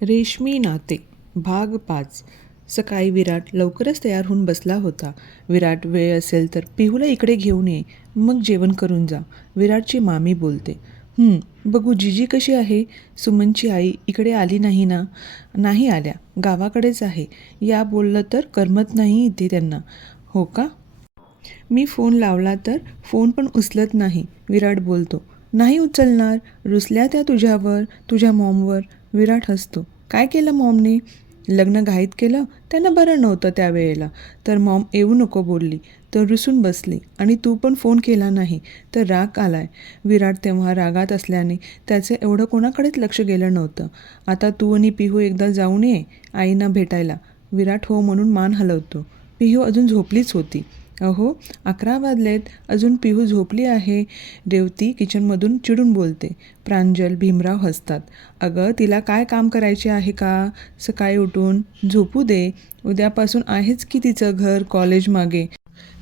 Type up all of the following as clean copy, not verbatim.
रेशमी नाते भाग 5. सकाळी विराट लवकरच तयार होऊन बसला होता. विराट वेळ असेल तर पिहूला इकडे घेऊन ये, मग जेवण करून जा. विराटची मामी बोलते. बघू जीजी कशी आहे? सुमनची आई इकडे आली नाही ना? नाही आल्या, गावाकडेच आहे. या बोललं तर करमत नाही इथे त्यांना. हो का? मी फोन लावला तर फोन पण उचलत नाही. विराट बोलतो. नाही उचलणार, रुसल्या त्या तुझ्यावर, तुझ्या मॉमवर. विराट हसतो. काय केलं मॉमने? लग्न घाईत केलं. त्यांना बरं नव्हतं त्यावेळेला, तर मॉम येऊ नको बोलली, तर रुसून बसली. आणि तू पण फोन केला नाही तर राग आलाय. विराट तेव्हा रागात असल्याने त्याचे एवढं कोणाकडेच लक्ष गेलं नव्हतं. आता तू आणि पिहू एकदा जाऊन ये आईना भेटायला. विराट हो म्हणून मान हलवतो. पिहू अजून झोपलीच होती. अहो 11 वाजलेत, अजून पिहू झोपली आहे. रेवती किचनमधून चिडून बोलते. प्रांजल, भीमराव हसतात. अगं तिला काय काम करायचे आहे का? सकाळी उठून झोपू दे. उद्यापासून आहेच की तिचं घर कॉलेज मागे.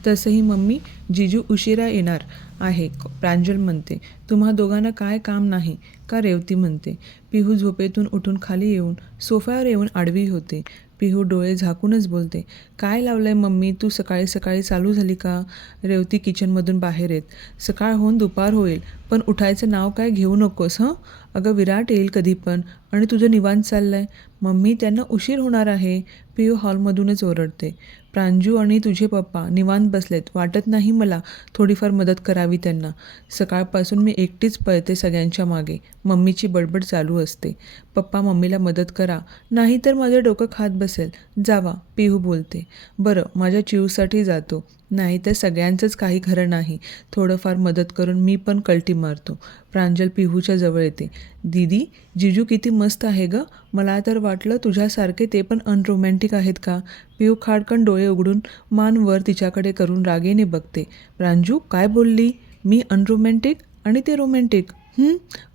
तसंही मम्मी जिजू उशिरा येणार आहे, प्रांजल म्हणते. तुम्हा दोघांना काय काम नाही का? रेवती म्हणते. पिहू झोपेतून उठून खाली येऊन सोफ्यावर येऊन आडवी होते. पिहू डोळे झाकूनच बोलते. काय लावलंय मम्मी? तू सकाळी सकाळी चालू झाली का? रेवती किचनमधून बाहेर येत. सकाळ होऊन दुपार होईल, पण उठायचं नाव काय घेऊ नकोस हं. अगं विराट येईल कधी पण, आणि तुझं निवांत चाललंय. मम्मी त्यांना उशीर होणार आहे. पिहू हॉलमधूनच ओरडते. प्रांजू आणि तुझे पप्पा निवांत बसलेत. वाटत नाही मला थोडीफार मदत करावी त्यांना. सकाळपासून मी एकटीच पळते सगळ्यांच्या मागे. मम्मीची बडबड चालू असते. पप्पा मम्मीला मदत करा, नाही तर माझं डोकं खात बसेल. जावा, पिहू बोलते. बरं, माझ्या चिवसाठी जातो, नाही तर सगळ्यांचंच काही खरं नाही. थोडंफार मदत करून मी पण कल्टी मारतो. प्रांजल पिहूच्या जवळ येते. दीदी, जिजू किती मस्त आहे गं. मला तर वाटलं तुझ्यासारखे ते पण अनरोमॅन्टिक आहेत का? पिहू खाडकन डोळे उघडून मान वर तिच्याकडे करून रागेने बघते. प्रांजू काय बोलली? मी अनरोमॅन्टिक आणि ते रोमॅन्टिक?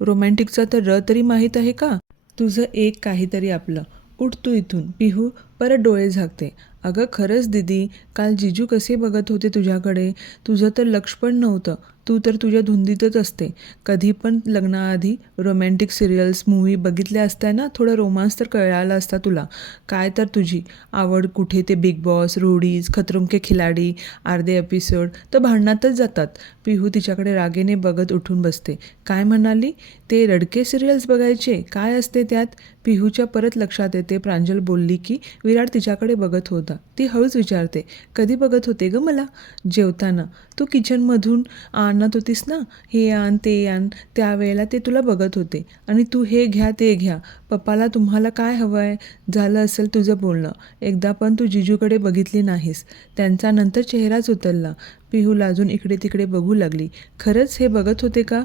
रोमॅन्टिकचा तर र तरी माहीत आहे का? तुझं एक काहीतरी आपलं. उठ तू इथून. पिहू परत डोळे झाकते. अगं खरंच दीदी, काल जिजू कसे बघत होते तुझ्याकडे. तुझं तर लक्ष पण नव्हतं. तू तर तुझ्या धुंदीतच असते. कधी पण लग्नाआधी रोमॅन्टिक सिरियल्स मूव्ही बघितल्या असत्या ना, थोडं रोमांस तर कळाला असता तुला. काय तर तुझी आवड कुठे ते बिग बॉस, रोडीज, खतरों के खिलाडी अर्धे एपिसोड तर भांडणातच जातात. पिहू तिच्याकडे रागेने बघत उठून बसते. काय म्हणाली? ते रडके सिरियल्स बघायचे? काय असते त्यात? पिहूच्या परत लक्षात येते प्रांजल बोलली की विराट तिच्याकडे बघत होता. ती हळूच विचारते. कधी बघत होते गं मला? जेवताना. तू किचनमधून आणत होतीस ना, हे आण ते आण, त्यावेळेला ते तुला बघत होते. आणि तू हे घ्या ते घ्या. पप्पाला तुम्हाला काय हवं आहे? झालं असेल तुझं बोलणं. एकदा पण तू जिजूकडे बघितली नाहीस. त्यांचा नंतर चेहराच उतरला. पिहू लाजून इकडे तिकडे बघू लागली. खरंच हे बघत होते का?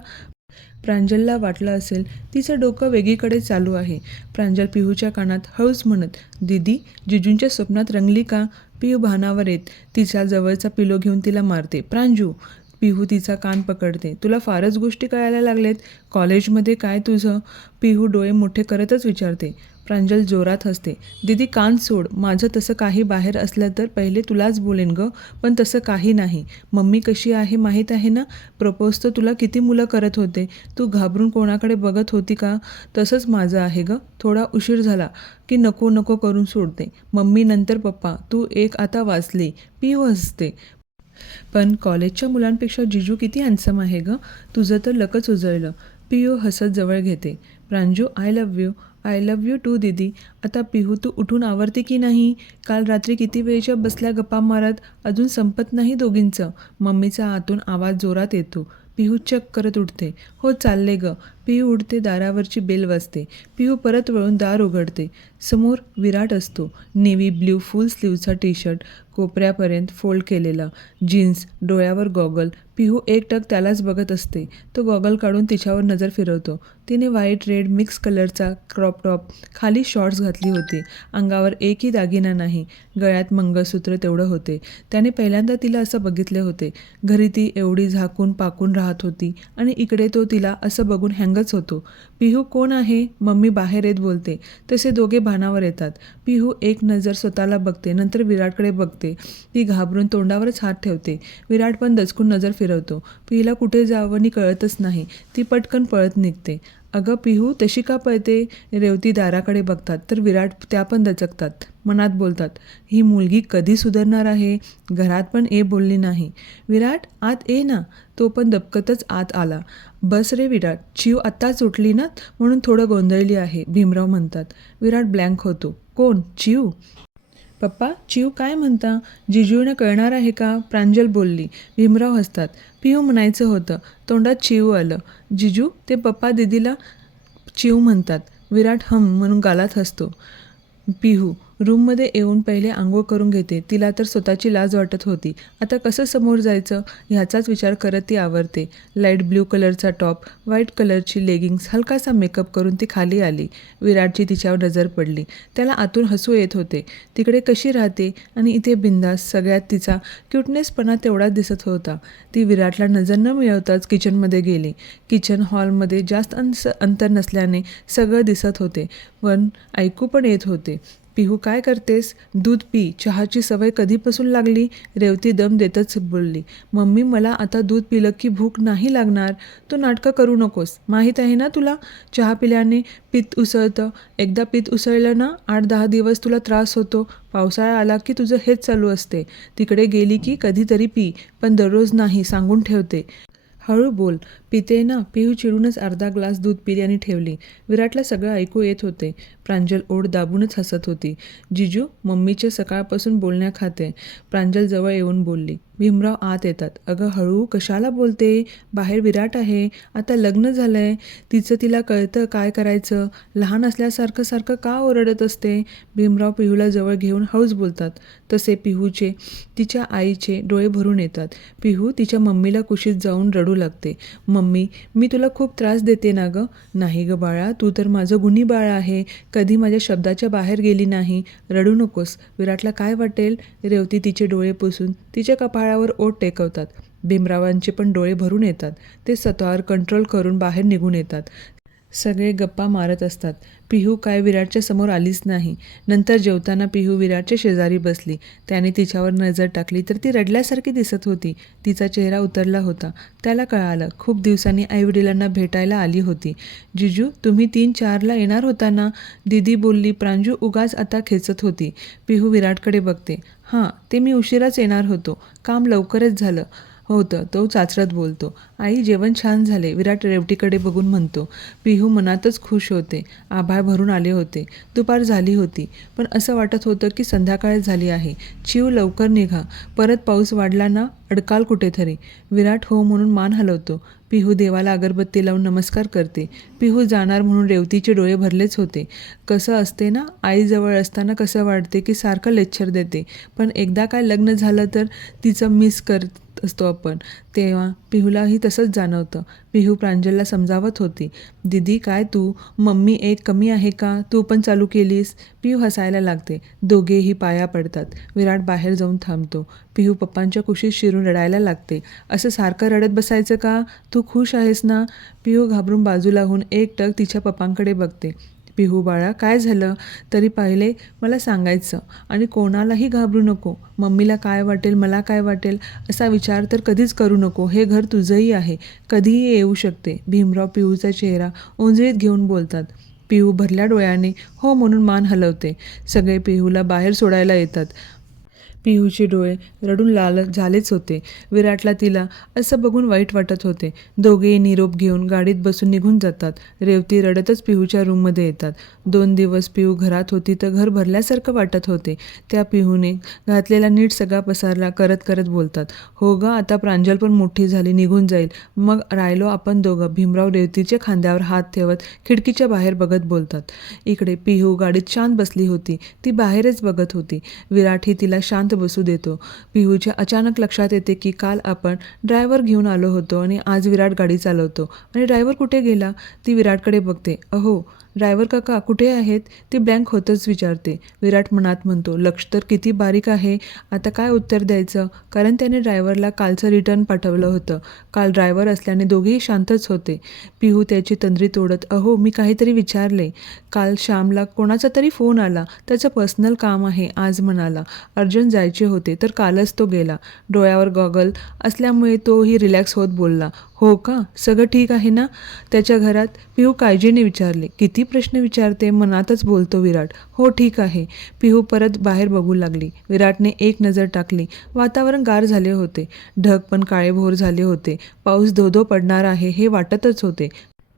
प्रांजलला वाटलं असेल तिचं डोकं वेगळीकडे चालू आहे. प्रांजल पिहूच्या कानात हळूच म्हणत. दीदी, जिजूंच्या स्वप्नात रंगली का? पिहू भानावर येत तिच्या जवळचा पिलो घेऊन तिला मारते. प्रांजू. पिहू तिचा कान पकडते. तुला फारच गोष्टी कळायला लागलेत. कॉलेजमध्ये काय तुझं? पिहू डोळे मोठे करतच विचारते. प्रांजल जोरात हसते. दीदी कान सोड. माझं तसं काही बाहेर असलं तर पहिले तुलाच बोलेन गं, पण तसं काही नाही. मम्मी कशी आहे माहीत आहे ना? प्रपोज तर तुला किती मुलं करत होते. तू घाबरून कोणाकडे बघत होती का? तसंच माझं आहे गं. थोडा उशीर झाला की नको नको करून सोडते. मम्मी नंतर पप्पा. तू एक आता वाचली. पिहू हसते. पण कॉलेजच्या मुलांपेक्षा जिजू किती हँडसम आहे गं. तुझं तर लकच उजळलं. पिहू हसत जवळ घेते. Pranju, I love you. I love you too दीदी. आता पिहू तू उठून आवरते की नाही? काल रात्री किती वेळच्या बसल्या गप्पा मारत, अजून संपत नाही दोघींचं. मम्मीचा आतून आवाज जोरात येतो. पिहू चक करत उठते. हो चालले गं. पिहू उठते. दारावरची बेल वाजते. पिहू परत वळून दार उघडते. समोर विराट असतो. नेव्ही ब्ल्यू फुल स्लीवचा टी शर्ट, कोपऱ्यापर्यंत फोल्ड केलेला, जीन्स, डोळ्यावर गॉगल. पिहू एकटक त्यालाच बघत असते. तो गॉगल काढून तिच्यावर नजर फिरवतो. तिने व्हाईट रेड मिक्स कलरचा क्रॉप टॉप, खाली शॉर्ट्स घातली होती. अंगावर एकही दागिना नाही. गळ्यात मंगळसूत्र तेवढं होते. त्याने पहिल्यांदा तिला असं बघितले होते. घरी ती एवढी झाकून पाकून राहत होती आणि इकडे तो तिला असं बघून हँगच होतो. पिहू कोण आहे? मम्मी बाहेर येत बोलते. तसे दोघे भानावर येतात. पिहू एक नजर स्वतःला बघते, नंतर विराटकडे बघते. ती घाबरून तोंडावरच हात ठेवते. विराट पण दचकून नजर फिरवतो. पिहूला कुठे जावं आणि कळतच नाही. ती पटकन पळत निघते. अगं पिहू तशी का पळते? रेवती दाराकडे बघतात तर विराट त्या पण दचकतात. मनात बोलतात, ही मुलगी कधी सुधारणार आहे? घरात पण बोलली नाही. विराट आत ये ना. तो पण दबकतच आत आला. बस रे विराट, चिव आत्ताच उठली ना म्हणून थोडं गोंधळली आहे, भीमराव म्हणतात. विराट ब्लँक होतो. कोण? चिव? पप्पा चिव काय म्हणता? जिजूने कळणार आहे का? प्रांजल बोलली. भीमराव हसतात. पिहू म्हणायचं होतं, तोंडात चिव आलं. जिजू ते पप्पा दीदीला चिव म्हणतात. विराट म्हणून गालात हसतो. पिहू रूममध्ये येऊन पहिले आंघोळ करून घेते. तिला तर स्वतःची लाज वाटत होती. आता कसं समोर जायचं ह्याचाच विचार करत ती आवरते. लाईट ब्ल्यू कलरचा टॉप, व्हाईट कलरची लेगिंग्स, हलकासा मेकअप करून ती खाली आली. विराटची तिच्यावर नजर पडली. त्याला आतून हसू येत होते. तिकडे कशी राहते आणि इथे बिंदास. सगळ्यात तिचा क्यूटनेसपणा तेवढाच दिसत होता. ती विराटला नजर न मिळवताच किचनमध्ये गेली. किचन हॉलमध्ये जास्त अंतर नसल्याने सगळं दिसत होते, पण ऐकू पण येत होते. पिहू काय करतेस? दूध पी. चहाची सवय कधीपासून लागली? रेवती दम देतच बोलली. मम्मी मला आता दूध पिलं की भूक नाही लागणार. तू नाटकं करू नकोस. माहीत आहे ना तुला, चहा पिल्याने पित्त उसळतं. एकदा पित्त उसळलं ना 8-10 दिवस तुला त्रास होतो. पावसाळा आला की तुझं हेच चालू असते. तिकडे गेली की कधीतरी पी, पण दररोज नाही, सांगून ठेवते. हळू बोल. पिते ना. पिहू चिडूनच अर्धा ग्लास दूध पिली आणि ठेवली. विराटला सगळं ऐकू येत होते. प्रांजल ओठ दाबूनच हसत होती. जिजू मम्मीचे सकाळपासून बोलण्या खाते. प्रांजल जवळ येऊन बोलली. भीमराव आत येतात. अगं हळू कशाला बोलते? बाहेर विराट आहे. आता लग्न झालंय तिचं, तिला कळतं काय करायचं. लहान असल्यासारखं सारखं का ओरडत असते? भीमराव पिहूला जवळ घेऊन हळूच बोलतात. तसे पिहूचे तिच्या आईचे डोळे भरून येतात. पिहू तिच्या मम्मीला कुशीत जाऊन रडू लागते. मम्मी मी तुला खूप त्रास देते ना गं? नाही गं बाळा, तू तर माझं गुणी बाळ आहे. कधी माझ्या शब्दाच्या बाहेर गेली नाही. रडू नकोस. विराटला काय वाटेल? रेवती तिचे डोळे पुसून तिच्या कपाळावर ओठ टेकवतात. भीमरावांचे पण डोळे भरून येतात. ते स्वतःवर कंट्रोल करून बाहेर निघून येतात. सगळे गप्पा मारत असतात. पिहू काय विराटच्या समोर आलीच नाही. नंतर जेवताना पिहू विराटच्या शेजारी बसली. त्याने तिच्यावर नजर टाकली तर ती रडल्यासारखी दिसत होती. तिचा चेहरा उतरला होता. त्याला कळालं, खूप दिवसांनी आईवडिलांना भेटायला आली होती. जिजू तुम्ही 3-4ला येणार होता ना? दीदी बोलली. प्रांजू उगाच आता खेचत होती. पिहू विराटकडे बघते. हां ते मी उशिराच येणार होतो. काम लवकरच झालं होतं, तो चाचरत बोलतो. आई जेवण छान झाले, विराट रेवटीकडे बघून म्हणतो. पिहू मनातच खुश होते. आभाळ भरून आले होते. दुपार झाली होती, पण असं वाटत होतं की संध्याकाळ झाली आहे. चिव लवकर निघा, परत पाऊस वाढला ना अडकाल कुठेतरी. विराट हो म्हणून मान हलवतो. पिहू देवाला अगरबत्ती लावून नमस्कार करते. पिहू जाणार म्हणून रेवतीचे डोळे भरलेच होते. कसं असते ना, आईजवळ असताना कसं वाटते की सारखं लेक्चर देते, पण एकदा काय लग्न झालं तर तिचं मिस करत असतो आपण. तेव्हा पिहूलाही तसंच जाणवतं. पिहू प्रांजलला समजावत होती. दीदी काय तू, मम्मी एक कमी आहे का? तू पण चालू केलीस? पिहू हसायला लागते. दोघेही पाया पडतात. विराट बाहेर जाऊन थांबतो. पिहू पप्पांच्या कुशीत शिरून रडायला लागते. असं सारखं रडत बसायचं का? तू खुश आहेस ना? पिहू घाबरून बाजूला होऊन एकटक तिच्या पप्पांकडे बघते. पिहू बाळा काय झालं तरी पहिले मला सांगायचं, आणि कोणालाही घाबरू नको. मम्मीला काय वाटेल, मला काय वाटेल असा विचार तर कधीच करू नको. हे घर तुझंही आहे, कधीही येऊ शकते. भीमराव पिहूचा चेहरा ओंजळीत घेऊन बोलतात. पिहू भरल्या डोळ्याने हो म्हणून मान हलवते. सगळे पिहूला बाहेर सोडायला येतात. पिहूचे डोळे रडून लाल झालेच होते. विराटला तिला असं बघून वाईट वाटत होते. दोघेही निरोप घेऊन गाडीत बसून निघून जातात. रेवती रडतच पिहूच्या रूममध्ये येतात. 2 दिवस पिहू घरात होती तर घर भरल्यासारखं वाटत होते. त्या पिहूने घातलेला नीट सगळा पसारला करत करत बोलतात. हो ग, आता प्रांजल पण मोठी झाली, निघून जाईल, मग राहिलो आपण दोघं. भीमराव रेवतीच्या खांद्यावर हात ठेवत खिडकीच्या बाहेर बघत बोलतात. इकडे पिहू गाडीत शांत बसली होती. ती बाहेरच बघत होती. विराटही तिला शांत बसू देतो. पिहूच्या अचानक लक्षात येते की काल आपण ड्रायव्हर घेऊन आलो होतो आणि आज विराट गाडी चालवतो, आणि ड्रायव्हर कुठे गेला? ती विराटकडे बघते. अहो ड्रायव्हर काका कुठे आहेत? ती ब्लँक होतच विचारते. विराट मनात म्हणतो, लक्ष तर किती बारीक आहे. आता काय उत्तर द्यायचं, कारण त्याने ड्रायव्हरला कालचं रिटर्न पाठवलं होतं. काल ड्रायव्हर असल्याने दोघेही शांतच होते. पिहू त्याची तंद्री तोडत, अहो मी काहीतरी विचारले. काल श्यामला कोणाचा तरी फोन आला, त्याचं पर्सनल काम आहे आज म्हणाला. अर्जंट जायचे होते तर कालच तो गेला. डोळ्यावर गॉगल असल्यामुळे तोही रिलॅक्स होत बोलला. हो का? सगळं ठीक आहे ना? त्याच्या घरात? पिहू काळजीने विचारले. किती प्रश्न विचारते, मनातच बोलतो विराट. हो ठीक आहे. पिहू परत बाहेर बघू लागली. विराटने एक नजर टाकली. वातावरण गार झाले होते. ढग पण काळेभोर झाले होते. पाऊस धो-धो पडणार आहे हे वाटतच होते.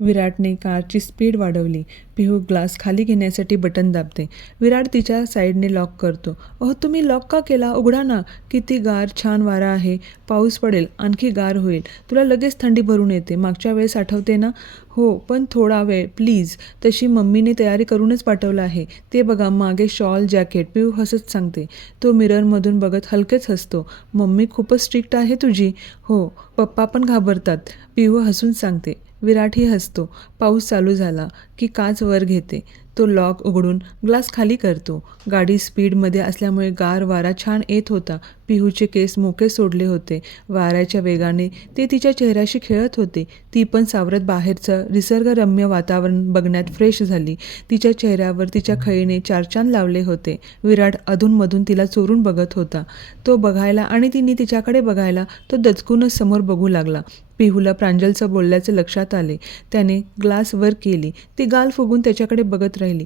विराटने कारची स्पीड वाढवली. पिहू ग्लास खाली घेण्यासाठी बटन दाबते. विराट तिच्या साईडने लॉक करतो. अहो तुम्ही लॉक का केला? उघडा ना. किती गार छान वारा आहे. पाऊस पडेल, आणखी गार होईल. तुला लगेच थंडी भरून येते. मागच्या वेळेस आठवते ना? हो पण थोडा वेळ प्लीज. तशी मम्मीने तयारी करूनच पाठवलं आहे. ते बघा मागे शॉल जॅकेट. पिहू हसत सांगते. तो मिररमधून बघत हलकेच हसतो. मम्मी खूपच स्ट्रिक्ट आहे तुझी. हो पप्पा पण घाबरतात. पिहू हसून सांगते. विराटही हसतो. पाऊस चालू झाला की काच वर घेते. तो लॉक उघडून ग्लास खाली करतो. गाडी स्पीडमध्ये असल्यामुळे गार वारा छान येत होता. पिहूचे केस मोकळे सोडले होते. वाऱ्याच्या वेगाने ते तिच्या चेहऱ्याशी खेळत होते. ती पण सावरत बाहेरचं निसर्गरम्य वातावरण बघण्यात फ्रेश झाली. तिच्या चेहऱ्यावर तिच्या खळीने चारचान लावले होते. विराट अधूनमधून तिला चोरून बघत होता. तो बघायला आणि तिने तिच्याकडे बघायला तो दचकूनच समोर बघू लागला. पिहूला प्रांजलचं बोलल्याचे लक्षात आले. त्याने ग्लास वर केली. ती गाल फुगून त्याच्याकडे बघत राहिली.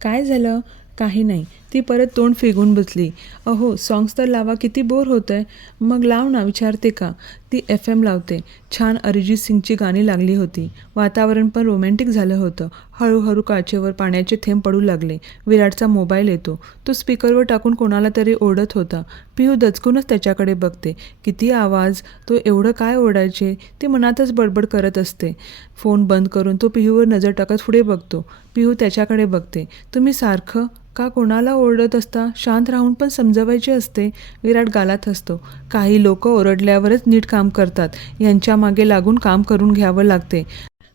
काय झालं? काही नाही. ती परत तोंड फिरवून बसली. अहो सॉंग्स तर लावा, किती बोर होतंय. मग लाव ना, विचारते का? ती FM लावते. छान अरिजित सिंगची गाणी लागली होती. वातावरण पण रोमॅन्टिक झालं होतं. हळूहळू काचेवर पाण्याचे थेंब पडू लागले. विराटचा मोबाईल येतो. तो स्पीकरवर टाकून कोणाला तरी ओरडत होता. पिहू दचकूनच त्याच्याकडे बघते. किती आवाज, तो एवढं काय ओरडायचे? ती मनातच बडबड करत असते. फोन बंद करून तो पिहूवर नजर टाकत पुढे बघतो. पिहू त्याच्याकडे बघते. तुम्ही सारखं का कोणाला ओरडत असता? शांत राहून पण समजवायचे असते. विराट गालात हसतो. काही लोक ओरडल्यावरच नीट काम करतात. यांच्या मागे लागून काम करून घ्यावं लागते.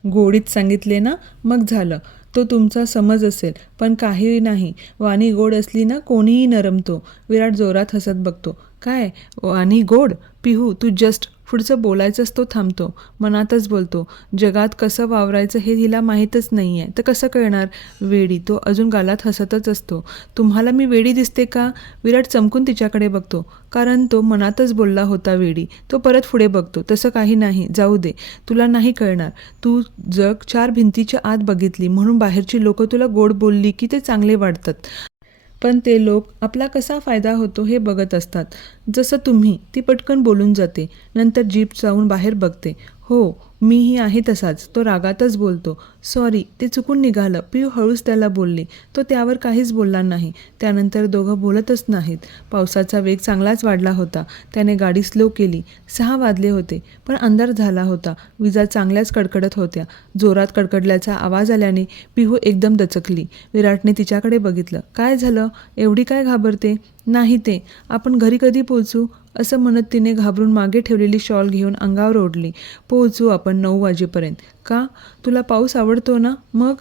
गोडीत सांगितले ना, मग झालं. तो तुमचा समज असेल, पण काही नाही. वाणी गोड असली ना, कोणीही नरमतो. विराट जोरात हसत बघतो. काय वाणी गोड? पिहू तू जस्ट पुढचं बोलायचंच तो थांबतो. मनातच बोलतो. जगात कसं वावरायचं हे हिला माहीतच नाही आहे, तर कसं कळणार? वेडी. तो अजून गालात हसतच असतो. तुम्हाला मी वेडी दिसते का? विराट चमकून तिच्याकडे बघतो. कारण तो मनातच बोलला होता वेडी. तो परत पुढे बघतो. तसं काही नाही, जाऊ दे. तुला नाही कळणार. तू जग 4 भिंतीच्या आत बघितली म्हणून बाहेरची लोक तुला गोड बोलली की ते चांगले वाटतात. पण ते लोक आपला कसा फायदा होतो हे बघत असतात. जसं तुम्ही. ती पटकन बोलून जाते. नंतर जीप जाऊन बाहेर बघते. हो मीही आहे तसाच. तो रागातच बोलतो. सॉरी, ते चुकून निघालं. पिहू हळूच त्याला बोलली. तो त्यावर काहीच बोलला नाही. त्यानंतर दोघं बोलतच नाहीत. पावसाचा वेग चांगलाच वाढला होता. त्याने गाडी स्लो केली. 6 वाजले होते, पण अंधार झाला होता. विजा चांगल्याच कडकडत होत्या. जोरात कडकडल्याचा आवाज आल्याने पिहू एकदम दचकली. विराटने तिच्याकडे बघितलं. काय झालं? एवढी काय घाबरते? नाही ते, आपण घरी कधी पोहोचू? असं म्हणत तिने घाबरून मागे ठेवलेली शॉल घेऊन अंगावर ओढली. पोहोचू आपण 9 वाजेपर्यंत. का? तुला पाऊस आवडतो ना? मग?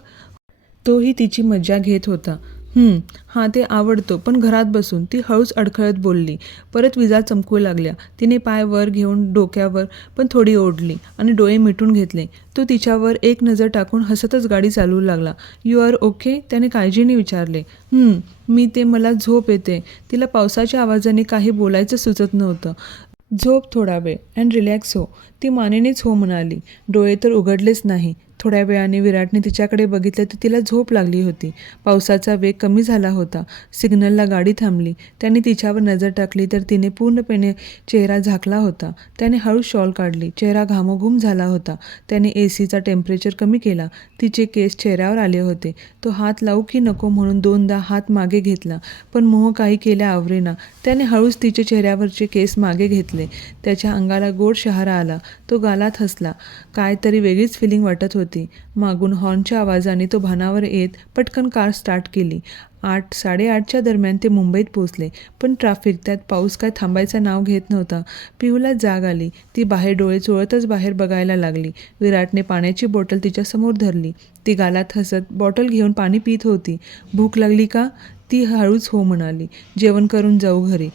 तोही तिची मज्जा घेत होता. हां ते आवडतो, पण घरात बसून. ती हळूच अडखळत बोलली. परत विजा चमकू लागल्या. तिने पाय वर घेऊन डोक्यावर पण थोडी ओढली आणि डोळे मिटून घेतले. तो तिच्यावर एक नजर टाकून हसतच गाडी चालवू लागला. You are okay? त्याने काळजीने विचारले. मी ते, मला झोप येते. तिला पावसाच्या आवाजाने काही बोलायचं सुचत नव्हतं. झोप थोडा वेळ अँड रिलॅक्स हो. ती मानेनेच हो म्हणाली. डोळे तर उघडलेच नाही. थोड्या वेळाने विराटने तिच्याकडे बघितलं तर तिला झोप लागली होती. पावसाचा वेग कमी झाला होता. सिग्नलला गाडी थांबली. त्याने तिच्यावर नजर टाकली तर तिने पूर्णपणे चेहरा झाकला होता. त्याने हळू शॉल काढली. चेहरा घामोघूम झाला होता. त्याने ACचा टेम्परेचर कमी केला. तिचे केस चेहऱ्यावर आले होते. तो हात लावू की नको म्हणून 2दा हात मागे घेतला, पण मोह काही केल्या आवरेना. त्याने हळूच तिचे चेहऱ्यावरचे केस मागे घेतले. त्याच्या अंगाला गोड शहारा आला. तो गालात हसला. काय तरी वेगळीच फिलिंग वाटत होती. मागून हॉर्नच्या आवाजाने तो भानावर येत पटकन कार स्टार्ट केली. 8-8:30च्या दरम्यान ते मुंबईत पोहोचले. पण ट्रॅफिक, त्यात पाऊस काय थांबायचं नाव घेत नव्हता. पिहूला जाग आली. ती बाहेर डोळे चोळतच बाहेर बघायला लागली. विराटने पाण्याची बॉटल तिच्यासमोर धरली. ती गालात हसत बॉटल घेऊन पाणी पित होती. भूक लागली का? ती हळूच हो म्हणाली. जेवण करून जाऊ घरी.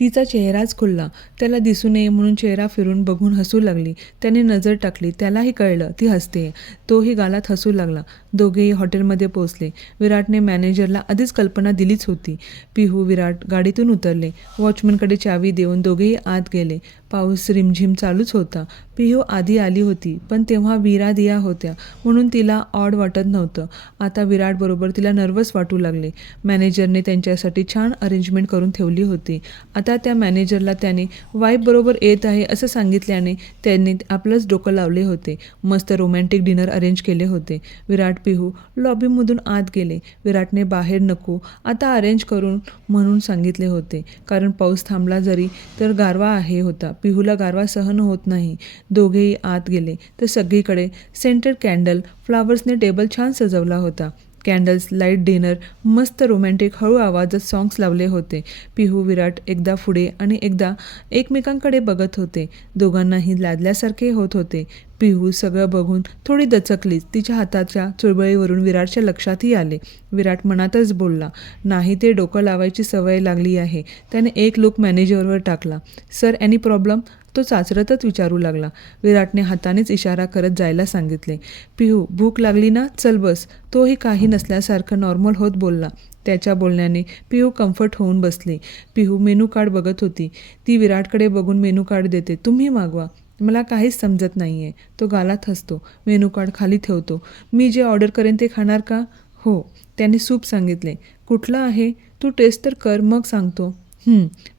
तिचा चेहराच खुलला. त्याला दिसू नये म्हणून चेहरा फिरून बघून हसू लागली. त्याने नजर टाकली. त्यालाही कळलं ती हसतेय. तोही गालात हसू लागला. दोघेही हॉटेलमध्ये पोहोचले. विराटने मॅनेजरला आधीच कल्पना दिलीच होती. पिहू, विराट गाडीतून उतरले. वॉचमनकडे चावी देऊन दोघेही आत गेले. पाऊस रिमझिम चालूच होता. पिहू आधी आली होती, पण तेव्हा वीरा दिया होत्या म्हणून तिला ऑड वाटत नव्हतं. आता विराटबरोबर तिला नर्वस वाटू लागले. मॅनेजरने त्यांच्यासाठी छान अरेंजमेंट करून ठेवली होती. आता त्या मॅनेजरला त्याने वाईफ बरोबर येत आहे असं सांगितल्याने त्यांनी आपलंच डोकं लावले होते. मस्त रोमॅन्टिक डिनर अरेंज केले होते. विराट पिहू लॉबीमधून आत गेले. विराटने बाहेर नको आता अरेंज करून म्हणून सांगितले होते, कारण पाऊस थांबला जरी तर गारवा आहे होता. पिहूला गारवा सहन होत नाही. दोघेही आत गेले तर सगळीकडे सेंटेड कॅन्डल फ्लावर्सने टेबल छान सजवला होता. कॅन्डल्स, लाईट, डिनर, मस्त रोमॅन्टिक हळू आवाजात सॉंग्स लावले होते. पिहू विराट एकदा पुढे आणि एकदा एकमेकांकडे बघत होते. दोघांनाही लादल्यासारखे होत होते. पिहू सगळं बघून थोडी दचकलीच. तिच्या हाताच्या चुळबुळीवरून विराटच्या लक्षातही आले. विराट मनातच बोलला, नाही ते डोकं लावायची सवय लागली आहे. त्याने एक लूक मॅनेजरवर टाकला. Sir any problem? तो चाचरतच विचारू लागला. विराटने हातानेच इशारा करत जायला सांगितले. पिहू भूक लागली ना, चल बस. तोही काही नसल्यासारखं नॉर्मल होत बोलला. त्याच्या बोलण्याने पिहू कम्फर्ट होऊन बसली. पिहू मेनू कार्ड बघत होती. ती विराटकडे बघून मेनू कार्ड देते. तुम्ही मागवा. मला काहीच समजत नाही आहे. तो गालात हसतो. मेनू कार्ड खाली ठेवतो. मी जे ऑर्डर करेन ते खाणार का? हो. त्याने सूप सांगितले. कुठलं आहे? तू टेस्ट तर कर, मग सांगतो.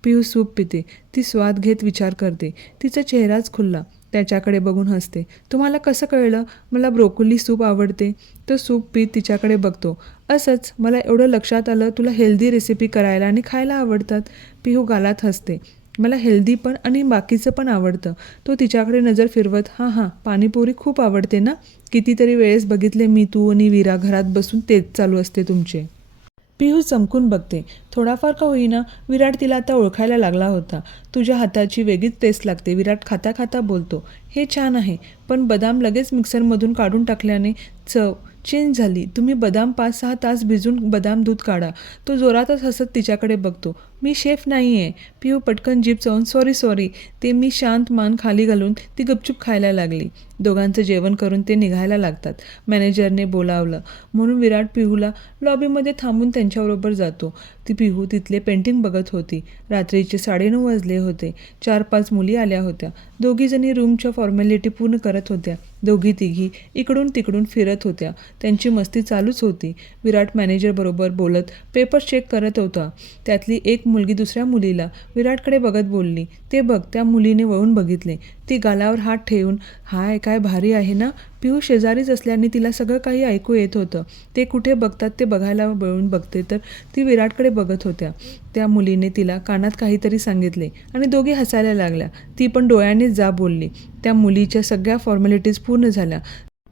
पिहू सूप पिते. ती स्वाद घेत विचार करते. तिचा चेहराच खुलला. त्याच्याकडे बघून हसते. तुम्हाला कसं कळलं मला ब्रोकोली सूप आवडते? तो सूप पीत तिच्याकडे बघतो. असंच मला एवढं लक्षात आलं तुला हेल्दी रेसिपी करायला आणि खायला आवडतात. पिहू गालात हसते. मला हेल्दी पण आणि बाकीचं पण आवडतं. तो तिच्याकडे नजर फिरवत हां पाणीपुरी खूप आवडते ना? कितीतरी वेळेस बघितले मी तू आणि वीरा घरात बसून तेच चालू असते तुमचे. पिहू चमकून बघते. थोडाफार का होईना विराट तिला आता ओळखायला लागला होता. तुझ्या हाताची वेगळीच टेस्ट लागते. विराट खाता खाता बोलतो. हे छान आहे, पण बदाम लगेच मिक्सरमधून काढून टाकल्याने चव चेंज झाली. तुम्ही बदाम 5-6 तास भिजून बदाम दूध काढा. तो जोरातच हसत तिच्याकडे बघतो. मी शेफ नाही आहे. पिहू पटकन जीभ चावून सॉरी. ते मी शांत मान खाली घालून ती गपचूप खायला लागली. दोघांचं जेवण करून ते निघायला लागतात. मॅनेजरने बोलावलं म्हणून विराट पिहूला लॉबीमध्ये थांबून त्यांच्याबरोबर जातो. ती पिहू तिथले पेंटिंग बघत होती. रात्रीचे 9:30 वाजले होते. 4-5 मुली आल्या होत्या. दोघीजणी रूमच्या फॉर्मॅलिटी पूर्ण करत होत्या. दोघी तिघी इकडून तिकडून फिरत होत्या. त्यांची मस्ती चालूच होती. विराट मॅनेजरबरोबर बोलत पेपर्स चेक करत होता. त्यातली एक मुलगी दुसऱ्या मुलीला विराटकडे बघत बोलली. ते बघ. त्या मुलीने वळून बघितले. ती गालावर हात ठेवून हाय काय भारी आहे ना? पिहू शेजारीच असल्याने तिला सगळं काही ऐकू येत होतं. ते कुठे बघतात ते बघायला वळून बघते तर ती विराटकडे बघत होत्या. त्या मुलीने तिला कानात काहीतरी सांगितले आणि दोघी हसायला लागल्या. ती पण डोळ्यानेच जा बोलली. त्या मुलीच्या सगळ्या फॉर्मॅलिटीज पूर्ण झाल्या.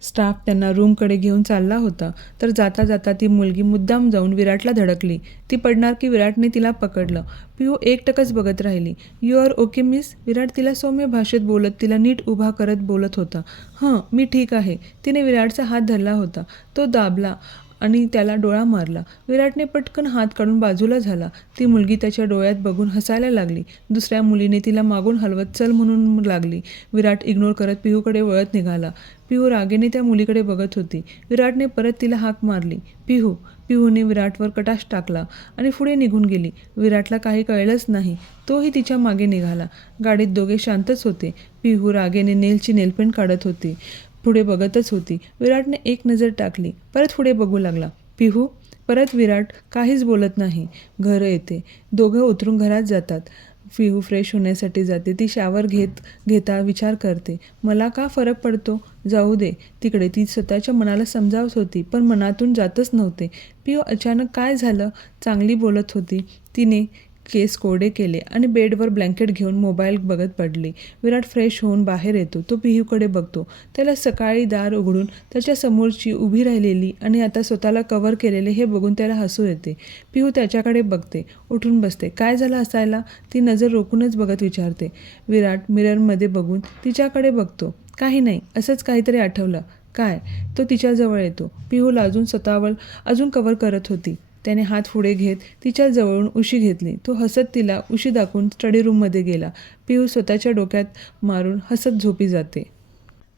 स्टाफ त्यांना रूमकडे घेऊन चालला होता तर जाता जाता ती मुलगी मुद्दाम जाऊन विराटला धडकली. ती पडणार की विराटने तिला पकडलं. पिहू एकटकच बघत राहिली. You are okay miss? Virat तिला सौम्य भाषेत बोलत तिला नीट उभा करत बोलत होता. मी ठीक आहे. तिने विराटचा हात धरला होता. तो दाबला आणि त्याला डोळा मारला. विराटने पटकन हात काढून बाजूला झाला. ती मुलगी त्याच्या डोळ्यात बघून हसायला लागली. दुसऱ्या मुलीने तिला मागून हलवत चल म्हणून लागली. विराट इग्नोर करत पिहूकडे वळत निघाला. पिहू रागेने त्या मुलीकडे बघत होती. विराटने परत तिला हाक मारली. पिहूने विराटवर कटाक्ष टाकला आणि पुढे निघून गेली. विराटला काही कळलंच नाही. तोही तिच्या मागे निघाला. गाडीत दोघे शांतच होते. पिहू रागेने नेलची नेलपेंट काढत होती. पुढे बघतच होती. विराटने एक नजर टाकली. परत पुढे बघू लागला. पिहू? परत विराट काहीच बोलत नाही. घर येते. दोघं उतरून घरात जातात. पिहू फ्रेश होण्यासाठी जाते. ती शावर घेता विचार करते. मला का फरक पडतो? जाऊ दे तिकडे. ती स्वतःच्या मनाला समजावत होती पण मनातून जातच नव्हते. पिहू अचानक काय झालं? चांगली बोलत होती. तिने केस कोरडे केले आणि बेडवर ब्लँकेट घेऊन मोबाईल बघत पडली. विराट फ्रेश होऊन बाहेर येतो. तो पिहूकडे बघतो. त्याला सकाळी दार उघडून त्याच्या समोरची उभी राहिलेली आणि आता स्वतःला कव्हर केलेले हे बघून त्याला हसू येते. पिहू त्याच्याकडे बघते. उठून बसते. काय झालं हसायला? ती नजर रोखूनच बघत विचारते. विराट मिररमध्ये बघून तिच्याकडे बघतो. काही नाही, असंच काहीतरी आठवलं. काय? तो तिच्याजवळ येतो. पिहू लाजून स्वतःवर अजून कव्हर करत होती. त्याने हात पुढे घेत तिच्या जवळून उशी घेतली. तो हसत तिला उशी दाखवून स्टडी रूममध्ये गेला. पिहू स्वतःच्या डोक्यात मारून हसत झोपी जाते.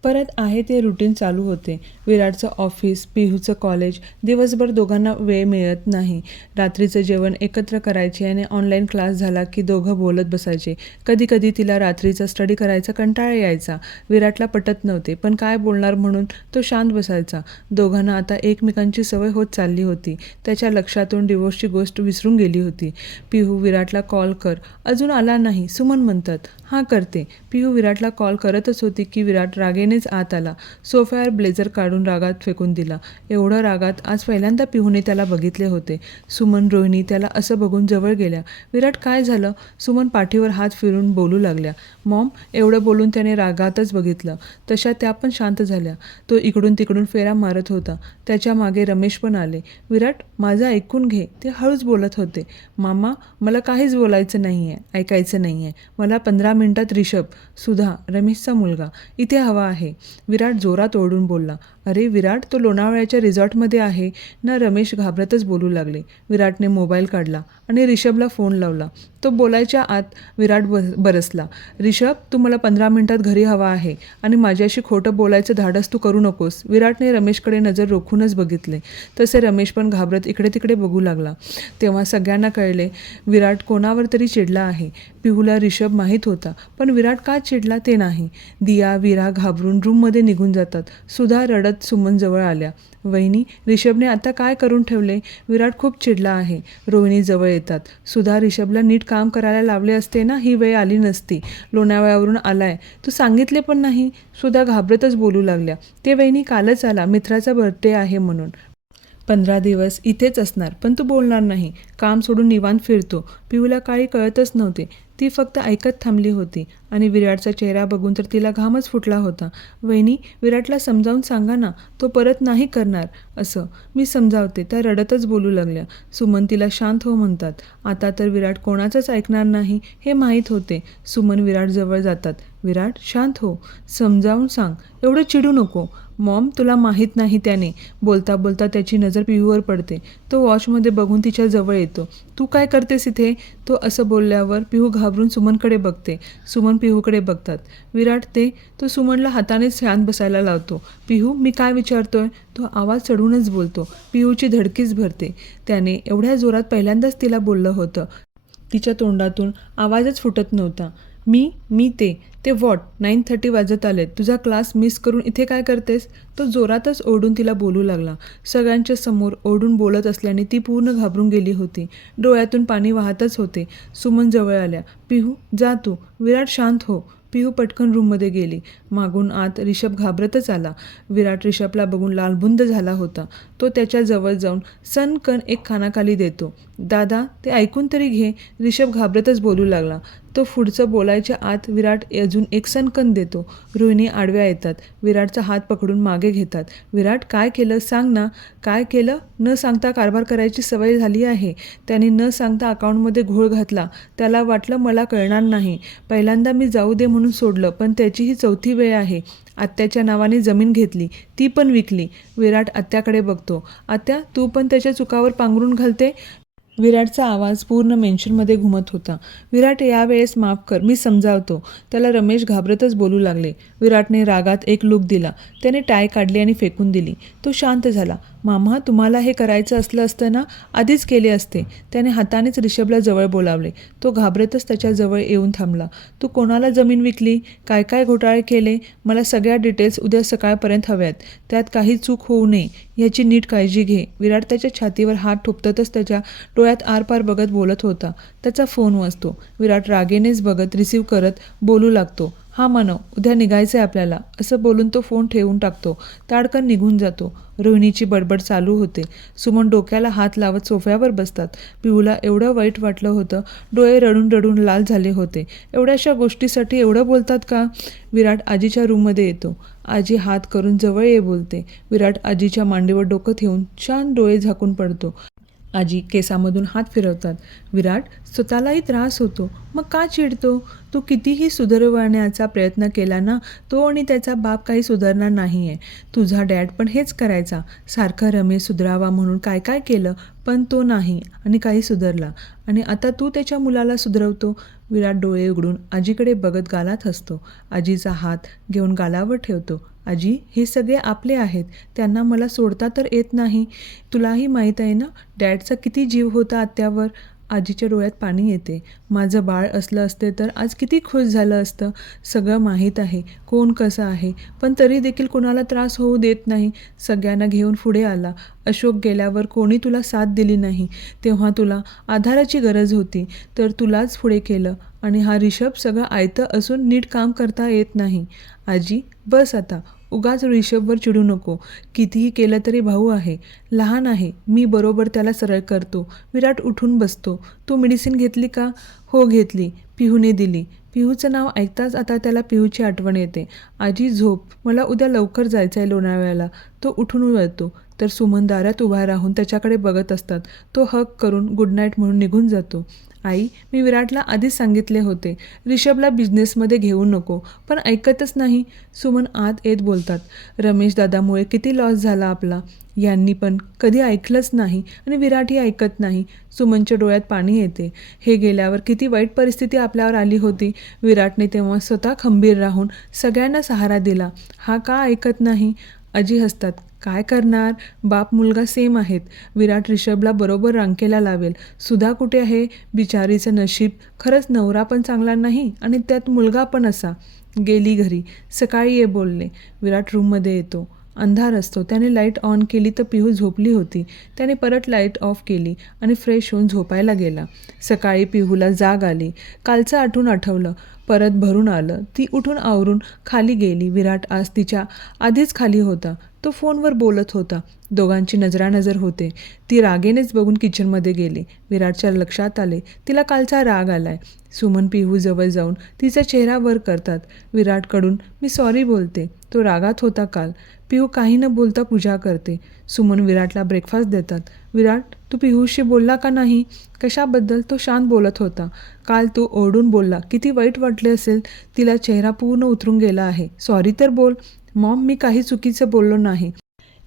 परत आहे ते रुटीन चालू होते. विराटचं ऑफिस, पिहूचं कॉलेज. दिवसभर दोघांना वेळ मिळत नाही. रात्रीचं जेवण एकत्र करायचे आणि ऑनलाईन क्लास झाला की दोघं बोलत बसायचे. कधीकधी तिला रात्रीचा स्टडी करायचा कंटाळा यायचा. विराटला पटत नव्हते, पण काय बोलणार म्हणून तो शांत बसायचा. दोघांना आता एकमेकांची सवय होत चालली होती. त्याच्या लक्षातून डिवोर्सची गोष्ट विसरून गेली होती. पिहू विराटला कॉल कर. अजून आला नाही, सुमन म्हणतात. हां करते. पिहू विराटला कॉल करतच होती की विराट रागेनेच आत आला. सोफ्यावर ब्लेझर काढून रागात फेकून दिला. एवढं रागात आज पहिल्यांदा पिहूने त्याला बघितले होते. सुमन, रोहिणी त्याला असं बघून जवळ गेल्या. विराट काय झालं? सुमन पाठीवर हात फिरून बोलू लागल्या. मॉम, एवढं बोलून त्याने रागातच बघितलं. तशा त्या पण शांत झाल्या. तो इकडून तिकडून फेरा मारत होता. त्याच्या मागे रमेश पण आले. विराट, माझं ऐकून घे, ते हळूच बोलत होते. मामा, मला काहीच बोलायचं नाही आहे, ऐकायचं नाही आहे. मला 15 मिनिटात रिषभ, सुधा, रमेशचा मुलगा, इथे हवा आहे. विराट जोरात ओरडून बोलला. अरे विराट, तो लोणावळ्याच्या रिसॉर्टमध्ये आहे ना. रमेश घाबरतच बोलू लागले. विराटने मोबाईल काढला आणि रिषभला फोन लावला. तो बोलायच्या आत विराट बरसला. रिषभ, तू मला 15 मिनिटात घरी हवा आहे आणि माझ्याशी खोटं बोलायचं धाडस तू करू नकोस. विराटने रमेशकडे नजर रोखूनच बघितले. तसे रमेश पण घाबरत इकडे तिकडे बघू लागला. तेव्हा सगळ्यांना कळले विराट कोणावर तरी चिडला आहे. पिहूला रिषभ माहीत होता, पण विराट का चिडला ते नाही. दिया, वीरा घाबरून रूममध्ये निघून जातात. सुधा रडत सुमनजवळ आल्या. वहिनी, रिषभने आता काय करून ठेवले? विराट खूप चिडला आहे. रोहिणी जवळ येतात. सुधा, रिषभला नीट काम करायला लावले असते ना, ही वेळ आली नसती. लोणावळ्यावरून आलाय, तू सांगितले पण नाही. सुधा घाबरतच बोलू लागल्या. ते वहिनी कालच आला, मित्राचा बर्थडे आहे म्हणून. 15 दिवस इथेच असणार, पण तू बोलणार नाही. काम सोडून निवांत फिरतो. पिहूला काही कळतच नव्हते. ती फक्त ऐकत थांबली होती आणि विराटचा चेहरा बघून तर तिला घामच फुटला होता. वहिनी, विराटला समजावून सांगा ना, तो परत नाही करणार असं. मी समजावते, त्या रडतच बोलू लागल्या. सुमन तिला शांत हो म्हणतात. आता तर विराट कोणाचंच ऐकणार नाही हे माहीत होते. सुमन विराटजवळ जातात. विराट, शांत हो, समजावून सांग, एवढं चिडू नको. मॉम, तुला माहीत नाही त्याने. बोलता बोलता त्याची नजर पिहूवर पडते. तो वॉचमध्ये बघून तिच्या जवळ येतो. तू काय करतेस इथे? तो असं बोलल्यावर पिहू घाबरून सुमनकडे बघते. सुमन पिहूकडे बघतात. विराट, तो सुमनला हाताने शांत बसायला लावतो. पिहू, मी काय विचारतोय? तो आवाज चढूनच बोलतो. पिहूची धडकीच भरते. त्याने एवढ्या जोरात पहिल्यांदाच तिला बोललं होतं. तिच्या तोंडातून आवाजच फुटत नव्हता. मी ते व्हॉट? 9:30 वाजत आलेत. तुझा क्लास मिस करून इथे काय करतेस? तो जोरातच ओरडून तिला बोलू लागला. सगळ्यांच्या समोर ओरडून बोलत असल्याने ती पूर्ण घाबरून गेली होती. डोळ्यातून पाणी वाहतच होते. सुमन जवळ आल्या. पिहू, जा तू. विराट, शांत हो. पिहू पटकन रूममध्ये गेली. मागून आत रिषभ घाबरतच आला. विराट रिषभला बघून लालबुंद झाला होता. तो त्याच्या जवळ जाऊन सनकन एक कानाखाली देतो. दादा, ते ऐकून तरी घे. रिषभ घाबरतच बोलू लागला. तो पुढचं बोलायच्या आत विराट अजून एक सनकन देतो. रोहिणी आडव्या येतात. विराटचा हात पकडून मागे घेतात. विराट, काय केलं सांग ना. काय केलं? न सांगता कारभार करायची सवय झाली आहे. त्याने न सांगता अकाउंटमध्ये घोळ घातला. त्याला वाटलं मला कळणार नाही. पहिल्यांदा मी जाऊ दे म्हणून सोडलं, पण त्याची ही 4थी वेळ आहे. आत्याच्या नावाने जमीन घेतली, ती पण विकली. विराट आत्याकडे बघतो. आत्या, तू पण त्याच्या चुकावर पांघरून घालते? विराटचा आवाज पूर्ण मेन्शनमध्ये घुमत होता. विराट, यावेळेस माफ कर, मी समजावतो. त्याला रमेश घाबरतच बोलू लागले. विराटने रागात एक लूक दिला. त्याने टाय काढली आणि फेकून दिली. तो शांत झाला. मामा, तुम्हाला हे करायचं असलं असतं ना, आधीच केले असते. त्याने हातानेच रिषभला जवळ बोलावले. तो घाबरतच त्याच्या जवळ येऊन थांबला. तू कोणाला जमीन विकली? काय काय घोटाळे केले? मला सगळ्या डिटेल्स उद्या सकाळपर्यंत हव्यात. त्यात काही चूक होऊ नये याची नीट काळजी घे. विराट त्याच्या छातीवर हात ठोपतच त्याच्या डोळ्यात आरपार बघत बोलत होता. त्याचा फोन वाजतो. विराट रागेनेच बघत रिसीव्ह करत बोलू लागतो. हा मानव, उद्या निघायचं आहे आपल्याला, असं बोलून तो फोन ठेवून टाकतो. ताडकन निघून जातो. रोहिणीची बडबड चालू होते. सुमन डोक्याला हात लावत सोफ्यावर बसतात. पिहूला एवढं वाईट वाटलं होतं. डोळे रडून रडून लाल झाले होते. एवढ्याशा गोष्टीसाठी एवढं बोलतात का? विराट आजीच्या रूममध्ये येतो. आजी हात करून जवळ ये बोलते. विराट आजीच्या मांडीवर डोकं ठेवून शांत डोळे झाकून पडतो. आजी केसामधून हात फिरवतात. विराट, स्वतःलाही त्रास होतो, मग का चिडतो? तू कितीही सुधारवण्याचा प्रयत्न केला ना, तो आणि त्याचा बाप काही सुधारणार नाही आहे. तुझा डॅड पण हेच करायचा. सारखं रमेश सुधारावा म्हणून काय काय केलं, पण तो नाही आणि काही सुधारला. आणि आता तू त्याच्या मुलाला सुधरवतो. विराट डोळे उघडून आजीकडे बघत गालात हसतो. आजीचा हात घेऊन गालावर ठेवतो. आजी, हे सगळे आपले आहेत. त्यांना मला सोडता तर येत नाही. तुलाही माहीत आहे ना, डॅडचा किती जीव होता आत्यावर. आजीच्या डोळ्यात पाणी येते. माझं बाळ असलं असते तर आज किती खुश झालं असतं. सगळं माहीत आहे कोण कसं आहे, पण तरी देखील कोणाला त्रास होऊ देत नाही. सगळ्यांना घेऊन पुढे आला. अशोक गेल्यावर कोणी तुला साथ दिली नाही. तेव्हा तुला आधाराची गरज होती, तर तुलाच पुढे केलं. आणि हा रिषभ सगळं आयतं असून नीट काम करता येत नाही. आजी, बस आता. उगाच ऋषभवर चिडू नको. कितीही केलं तरी भाऊ आहे, लहान आहे. मी बरोबर त्याला सरळ करतो. विराट उठून बसतो. तू मेडिसिन घेतली का? हो घेतली. पिहूने दिली. पिहूचं नाव ऐकताच आता त्याला पिहूची आठवण येते. आजी झोप, मला उद्या लवकर जायचं आहे लोणावळ्याला. तो उठून वळतो तर सुमन दारात उभा राहून त्याच्याकडे बघत असतात. तो हक करून गुड नाईट म्हणून निघून जातो. आई, मी विराटला आधीच सांगितले होते, ऋषभला बिझनेसमध्ये घेऊ नको, पण ऐकतच नाही. सुमन आत येत बोलतात. रमेश दादामुळे किती लॉस झाला आपला. यांनी पण कधी ऐकलंच नाही आणि विराटही ऐकत नाही. सुमनच्या डोळ्यात पाणी येते. हे गेल्यावर किती वाईट परिस्थिती आपल्यावर आली होती. विराटने तेव्हा स्वतः खंबीर राहून सगळ्यांना सहारा दिला. हा का ऐकत नाही? आजी हसतात. काय करणार, बाप मुलगा सेम आहेत. विराट ऋषभला बरोबर रांकेला लावेल. सुधा कुठे आहे? बिचारीचं नशीब. खरंच नवरा पण चांगला नाही आणि त्यात मुलगा पण असा. गेली घरी. सकाळी ये बोलले. विराट रूममध्ये येतो. अंधार असतो. त्याने लाईट ऑन केली तर पिहू झोपली होती. त्याने परत लाईट ऑफ केली आणि फ्रेश होऊन झोपायला गेला. सकाळी पिहूला जाग आली. कालचं आठवलं. परत भरून आलं. ती उठून आवरून खाली गेली. विराट आज तिच्या आधीच खाली होता. तो फोनवर बोलत होता. दोघांची नजरानजर होते. ती रागेनेच बघून किचनमध्ये गेली. विराटच्या लक्षात आले तिला कालचा राग आलाय. सुमन पिहू जवळ जाऊन तिचा चेहरा वर करतात. विराटकडून मी सॉरी बोलते. तो रागात होता काल. पिहू काही न बोलता पूजा करते. सुमन विराटला ब्रेकफास्ट देतात. विराट, तू पिहूशी बोलला का नाही? कशाबद्दल? तो शांत बोलत होता. काल तू ओरडून बोलला. किती वाईट वाटले असेल. तिला चेहरा पूर्ण उतरून गेला आहे. सॉरी तर बोल. मॉम, मी काही चुकीचं बोललो नाही.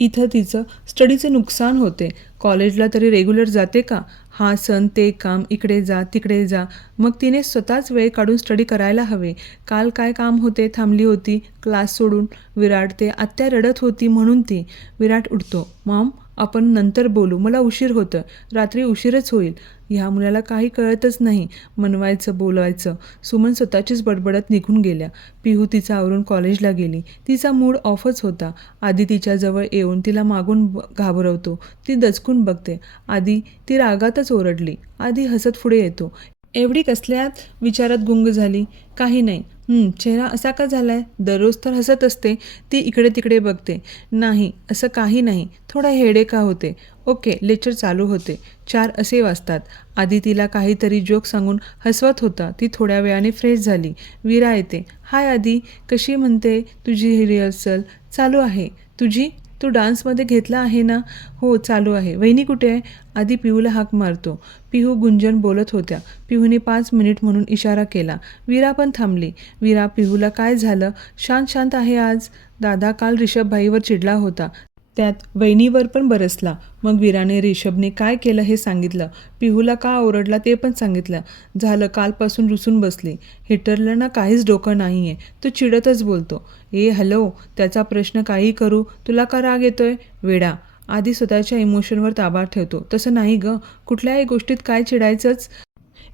इथं तिचं स्टडीचं नुकसान होते. कॉलेजला तरी रेग्युलर जाते का? हा सण, ते काम, इकडे जा तिकडे जा. मग तिने स्वतःच वेळ काढून स्टडी करायला हवे. काल काय काम होते, थांबली होती क्लास सोडून. विराट, ते आत्या रडत होती म्हणून ती. विराट उठतो. मॉम, आपण नंतर बोलू, मला उशीर होतं. रात्री उशीरच होईल. ह्या मुलाला काही कळतच नाही. मनवायचं बोलवायचं. सुमन स्वतःचीच बडबडत निघून गेल्या. पिहू तिचा आवरून कॉलेजला गेली. तिचा मूड ऑफच होता. आधी तिच्याजवळ येऊन तिला मागून घाबरवतो. ती दचकून बघते. आधी ती रागातच ओरडली. आधी हसत पुढे येतो. एवढी कसल्यात विचारात गुंग झाली? काही नाही. चेहरा असा का झालाय? दररोज तर हसत असते. ती इकडे तिकडे बघते. नाही, असं काही नाही. थोडा हेडे का होते. ओके, लेक्चर चालू होते. 4 असे वाजतात. आधी तिला काहीतरी जोक सांगून हसवत होता. ती थोड्या वेळाने फ्रेश झाली. वीरा येते. हाय आधी, कशी म्हणते तुझी रिहर्सल? चालू आहे. तुझी? तू डान्समध्ये घेतला आहे ना? हो, चालू आहे. वहिनी कुठे आहे? आधी पिहूला हाक मारतो. पिहू गुंजन बोलत होत्या. पिहूने 5 मिनिट म्हणून इशारा केला. वीरा पण थांबली. वीरा, पिहूला काय झालं? शांत आहे आज. दादा काल ऋषभभाईवर चिडला होता. त्यात वहिनीवर पण बरसला. मग वीराने ऋषभने काय केलं हे सांगितलं. पिहूला का ओरडला ते पण सांगितलं. झालं, कालपासून रुसून बसली. हिटरला ना काहीच डोकं नाही आहे. तो चिडतच बोलतो. हॅलो, त्याचा प्रश्न काही करू, तुला का राग येतोय? वेडा. आधी स्वतःच्या इमोशनवर ताबा ठेवतो. तसं नाही ग. कुठल्याही गोष्टीत काय चिडायचंच?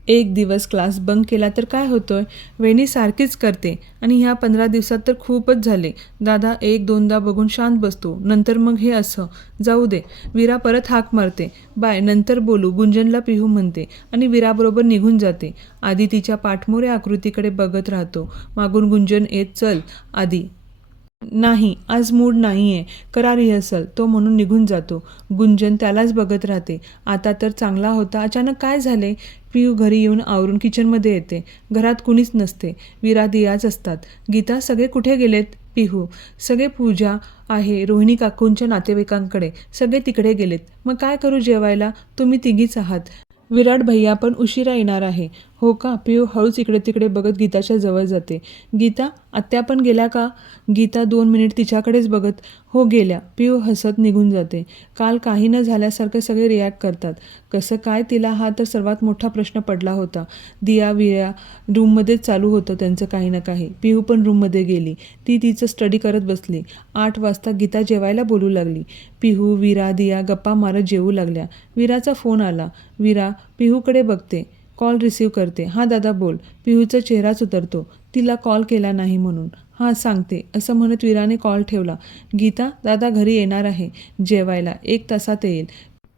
एक दिवस क्लास बंक केला तर काय होतोय? वहिनी सारखीच करते आणि ह्या 15 दिवसात तर खूपच झाले. दादा 1-2दा बघून शांत बसतो. नंतर मग हे असं. जाऊ दे. वीरा परत हाक मारते. बाय, नंतर बोलू, गुंजनला पिहू म्हणते आणि वीराबरोबर निघून जाते. आधी तिच्या पाठमोऱ्या आकृतीकडे बघत राहतो. मागून गुंजन येत, चल आधी. नाही, आज मूड नाही आहे. करा रिहर्सल, तो म्हणून निघून जातो. गुंजन त्यालाच बघत राहते. आता तर चांगला होता, अचानक काय झाले? पिहू घरी येऊन आवरून किचनमध्ये येते. घरात कुणीच नसते. वीरा, दियाच असतात. गीता, सगळे कुठे गेलेत? पिहू, सगळे पूजा आहे रोहिणी काकूंच्या नातेवाईकांकडे. सगळे तिकडे गेलेत. मग काय करू जेवायला? तुम्ही तिघीच आहात. विराट भैया पण उशिरा येणार आहे. हो का? पिहू हळूच इकडे तिकडे बघत गीताच्या जवळ जाते. गीता, आत्या पण गेल्या का? गीता 2 मिनिट तिच्याकडेच बघत, हो गेल्या. पिहू हसत निघून जाते. काल काही न झाल्यासारखे सगळे रिॲक्ट करतात. कसं काय तिला हा तर सर्वात मोठा प्रश्न पडला होता. दिया विया रूममध्येच चालू होतं त्यांचं काही ना काही. पिहू पण रूममध्ये गेली. ती तिचं स्टडी करत बसली. 8 वाजता गीता जेवायला बोलू लागली. पिहू, विरा, दिया गप्पा मारत जेवू लागल्या. विराचा फोन आला. विरा पिहूकडे बघते. कॉल रिसीव्ह करते. हां दादा बोल. पिहूचा चेहराच उतरतो. तिला कॉल केला नाही म्हणून. हां सांगते असं म्हणत विराने कॉल ठेवला. गीता, दादा घरी येणार आहे जेवायला, 1 तासात येईल.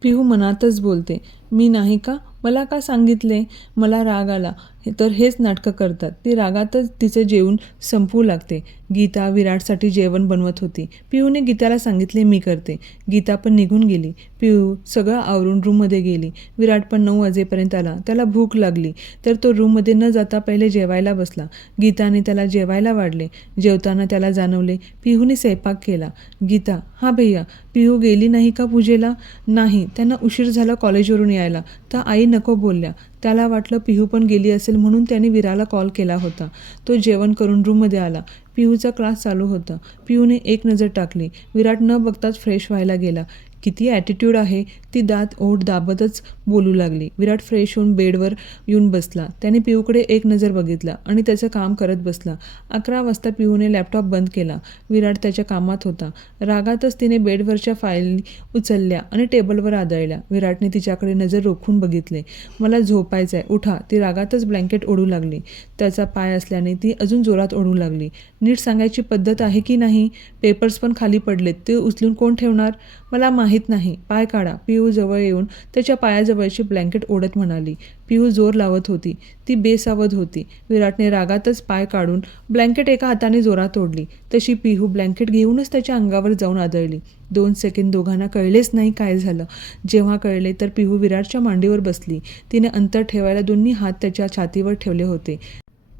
पिहू मनातच बोलते, मी नाही का? मला का सांगितले? मला राग आला तर हेच नाटकं करतात. ती रागातच तिचं जेवण संपवू लागते. गीता विराटसाठी जेवण बनवत होती. पिहूने गीताला सांगितले मी करते. गीता पण निघून गेली. पिहू सगळं आवरून रूममध्ये गेली. विराट पण 9 वाजेपर्यंत आला. त्याला भूक लागली तर तो रूममध्ये न जाता पहिले जेवायला बसला. गीताने त्याला जेवायला वाढले. जेवताना त्याला जाणवले पिहूने स्वयंपाक केला. गीता, हां भैया, पिहू गेली नाही का पूजेला? नाही, त्यांना उशीर झाला कॉलेजवरून यायला तर आई नको बोलल्या. त्याला वाटलं पिहू पण गेली असेल म्हणून त्याने विराला कॉल केला होता. तो जेवण करून रूममध्ये आला. पिहूचा क्लास चालू होता. पिहूने एक नजर टाकली. विराट न बघताच फ्रेश व्हायला गेला. किती ॲटिट्यूड आहे. ती दात ओठ दाबतच बोलू लागली. विराट फ्रेश होऊन बेडवर येऊन बसला. त्याने पिहूकडे एक नजर बघितला आणि त्याचं काम करत बसला. 11 वाजता पिहूने लॅपटॉप बंद केला. विराट त्याच्या कामात होता. रागातच तिने बेडवरच्या फाईली उचलल्या आणि टेबलवर आदळल्या. विराटने तिच्याकडे नजर रोखून बघितले. मला झोपायचं आहे, उठा. ती रागातच ब्लँकेट ओढू लागली. त्याचा पाय असल्याने ती अजून जोरात ओढू लागली. नीट सांगायची पद्धत आहे की नाही? पेपर्स पण खाली पडलेत, ते उचलून कोण ठेवणार? मला माहीत नाही. पाय काढा. पिहू जवळ येऊन त्याच्या पायाजवळची ब्लँकेट ओढत म्हणाली. पिहू जोर लावत होती. ती बेसावध होती. विराटने रागातच पाय काढून ब्लँकेट एका हाताने जोरात ओढली. तशी पिहू ब्लँकेट घेऊनच त्याच्या अंगावर जाऊन आदळली. 2 सेकंद दोघांना कळलेच नाही काय झालं. जेव्हा कळले तर पिहू विराटच्या मांडीवर बसली. तिने अंतर ठेवायला दोन्ही हात त्याच्या छातीवर ठेवले होते.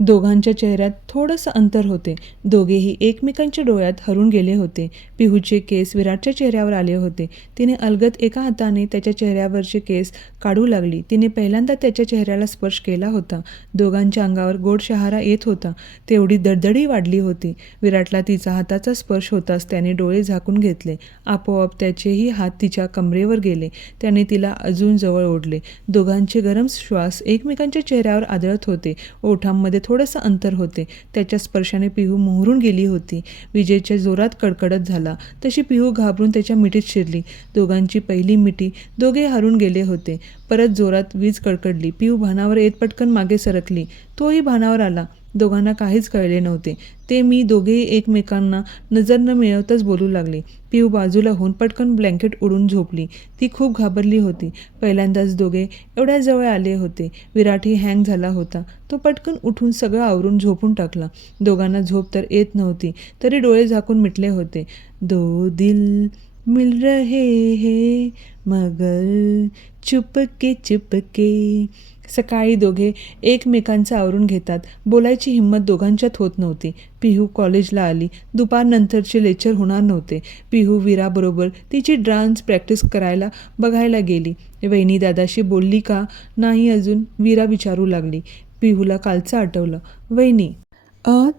दोघांच्या चेहऱ्यात थोडंसं अंतर होते. दोघेही एकमेकांच्या डोळ्यात हरून गेले होते. पिहूचे केस विराटच्या चेहऱ्यावर आले होते. तिने अलगद एका हाताने त्याच्या चेहऱ्यावरचे केस काढू लागली. तिने पहिल्यांदा त्याच्या चेहऱ्याला स्पर्श केला होता. दोघांच्या अंगावर गोड शहारा येत होता. तेवढी दडदडी वाढली होती. विराटला तिचा हाताचा स्पर्श होताच त्याने डोळे झाकून घेतले. आपोआप त्याचेही हात तिच्या कमरेवर गेले. त्याने तिला अजून जवळ ओढले. दोघांचे गरम श्वास एकमेकांच्या चेहऱ्यावर आदळत होते. ओठांमध्ये थोडंसं अंतर होते. त्याच्या स्पर्शाने पिहू मोहरून गेली होती. विजेच्या जोरात कडकडत झाला तशी पिहू घाबरून त्याच्या मिठीत शिरली. दोघांची पहिली मिठी. दोघे हरून गेले होते. परत जोरात वीज कडकडली. पिहू भानावर येत पटकन मागे सरकली. तोही भानावर आला. दोघांना काहीच कळले नव्हते. ते मी दोघेही एकमेकांना नजर न मिळवताच बोलू लागले. पिहू बाजूला होऊन पटकन ब्लँकेट उडून झोपली. ती खूप घाबरली होती. पहिल्यांदाच दोघे एवढ्या जवळ आले होते. विराटही हँग झाला होता. तो पटकन उठून सगळं आवरून झोपून टाकला. दोघांना झोप तर येत नव्हती तरी डोळे झाकून मिटले होते. दो दिल मिल रहे है मगर चुपके चुपके. सकाळी दोघे एकमेकांचं आवरून घेतात. बोलायची हिंमत दोघांच्यात होत नव्हती. पिहू कॉलेजला आली. दुपारनंतरचे लेक्चर होणार नव्हते. पिहू विराबरोबर तिची डान्स प्रॅक्टिस करायला बघायला गेली. वहिनी दादाशी बोलली का? नाही अजून, विरा विचारू लागली. पिहूला कालचं आठवलं. वहिनी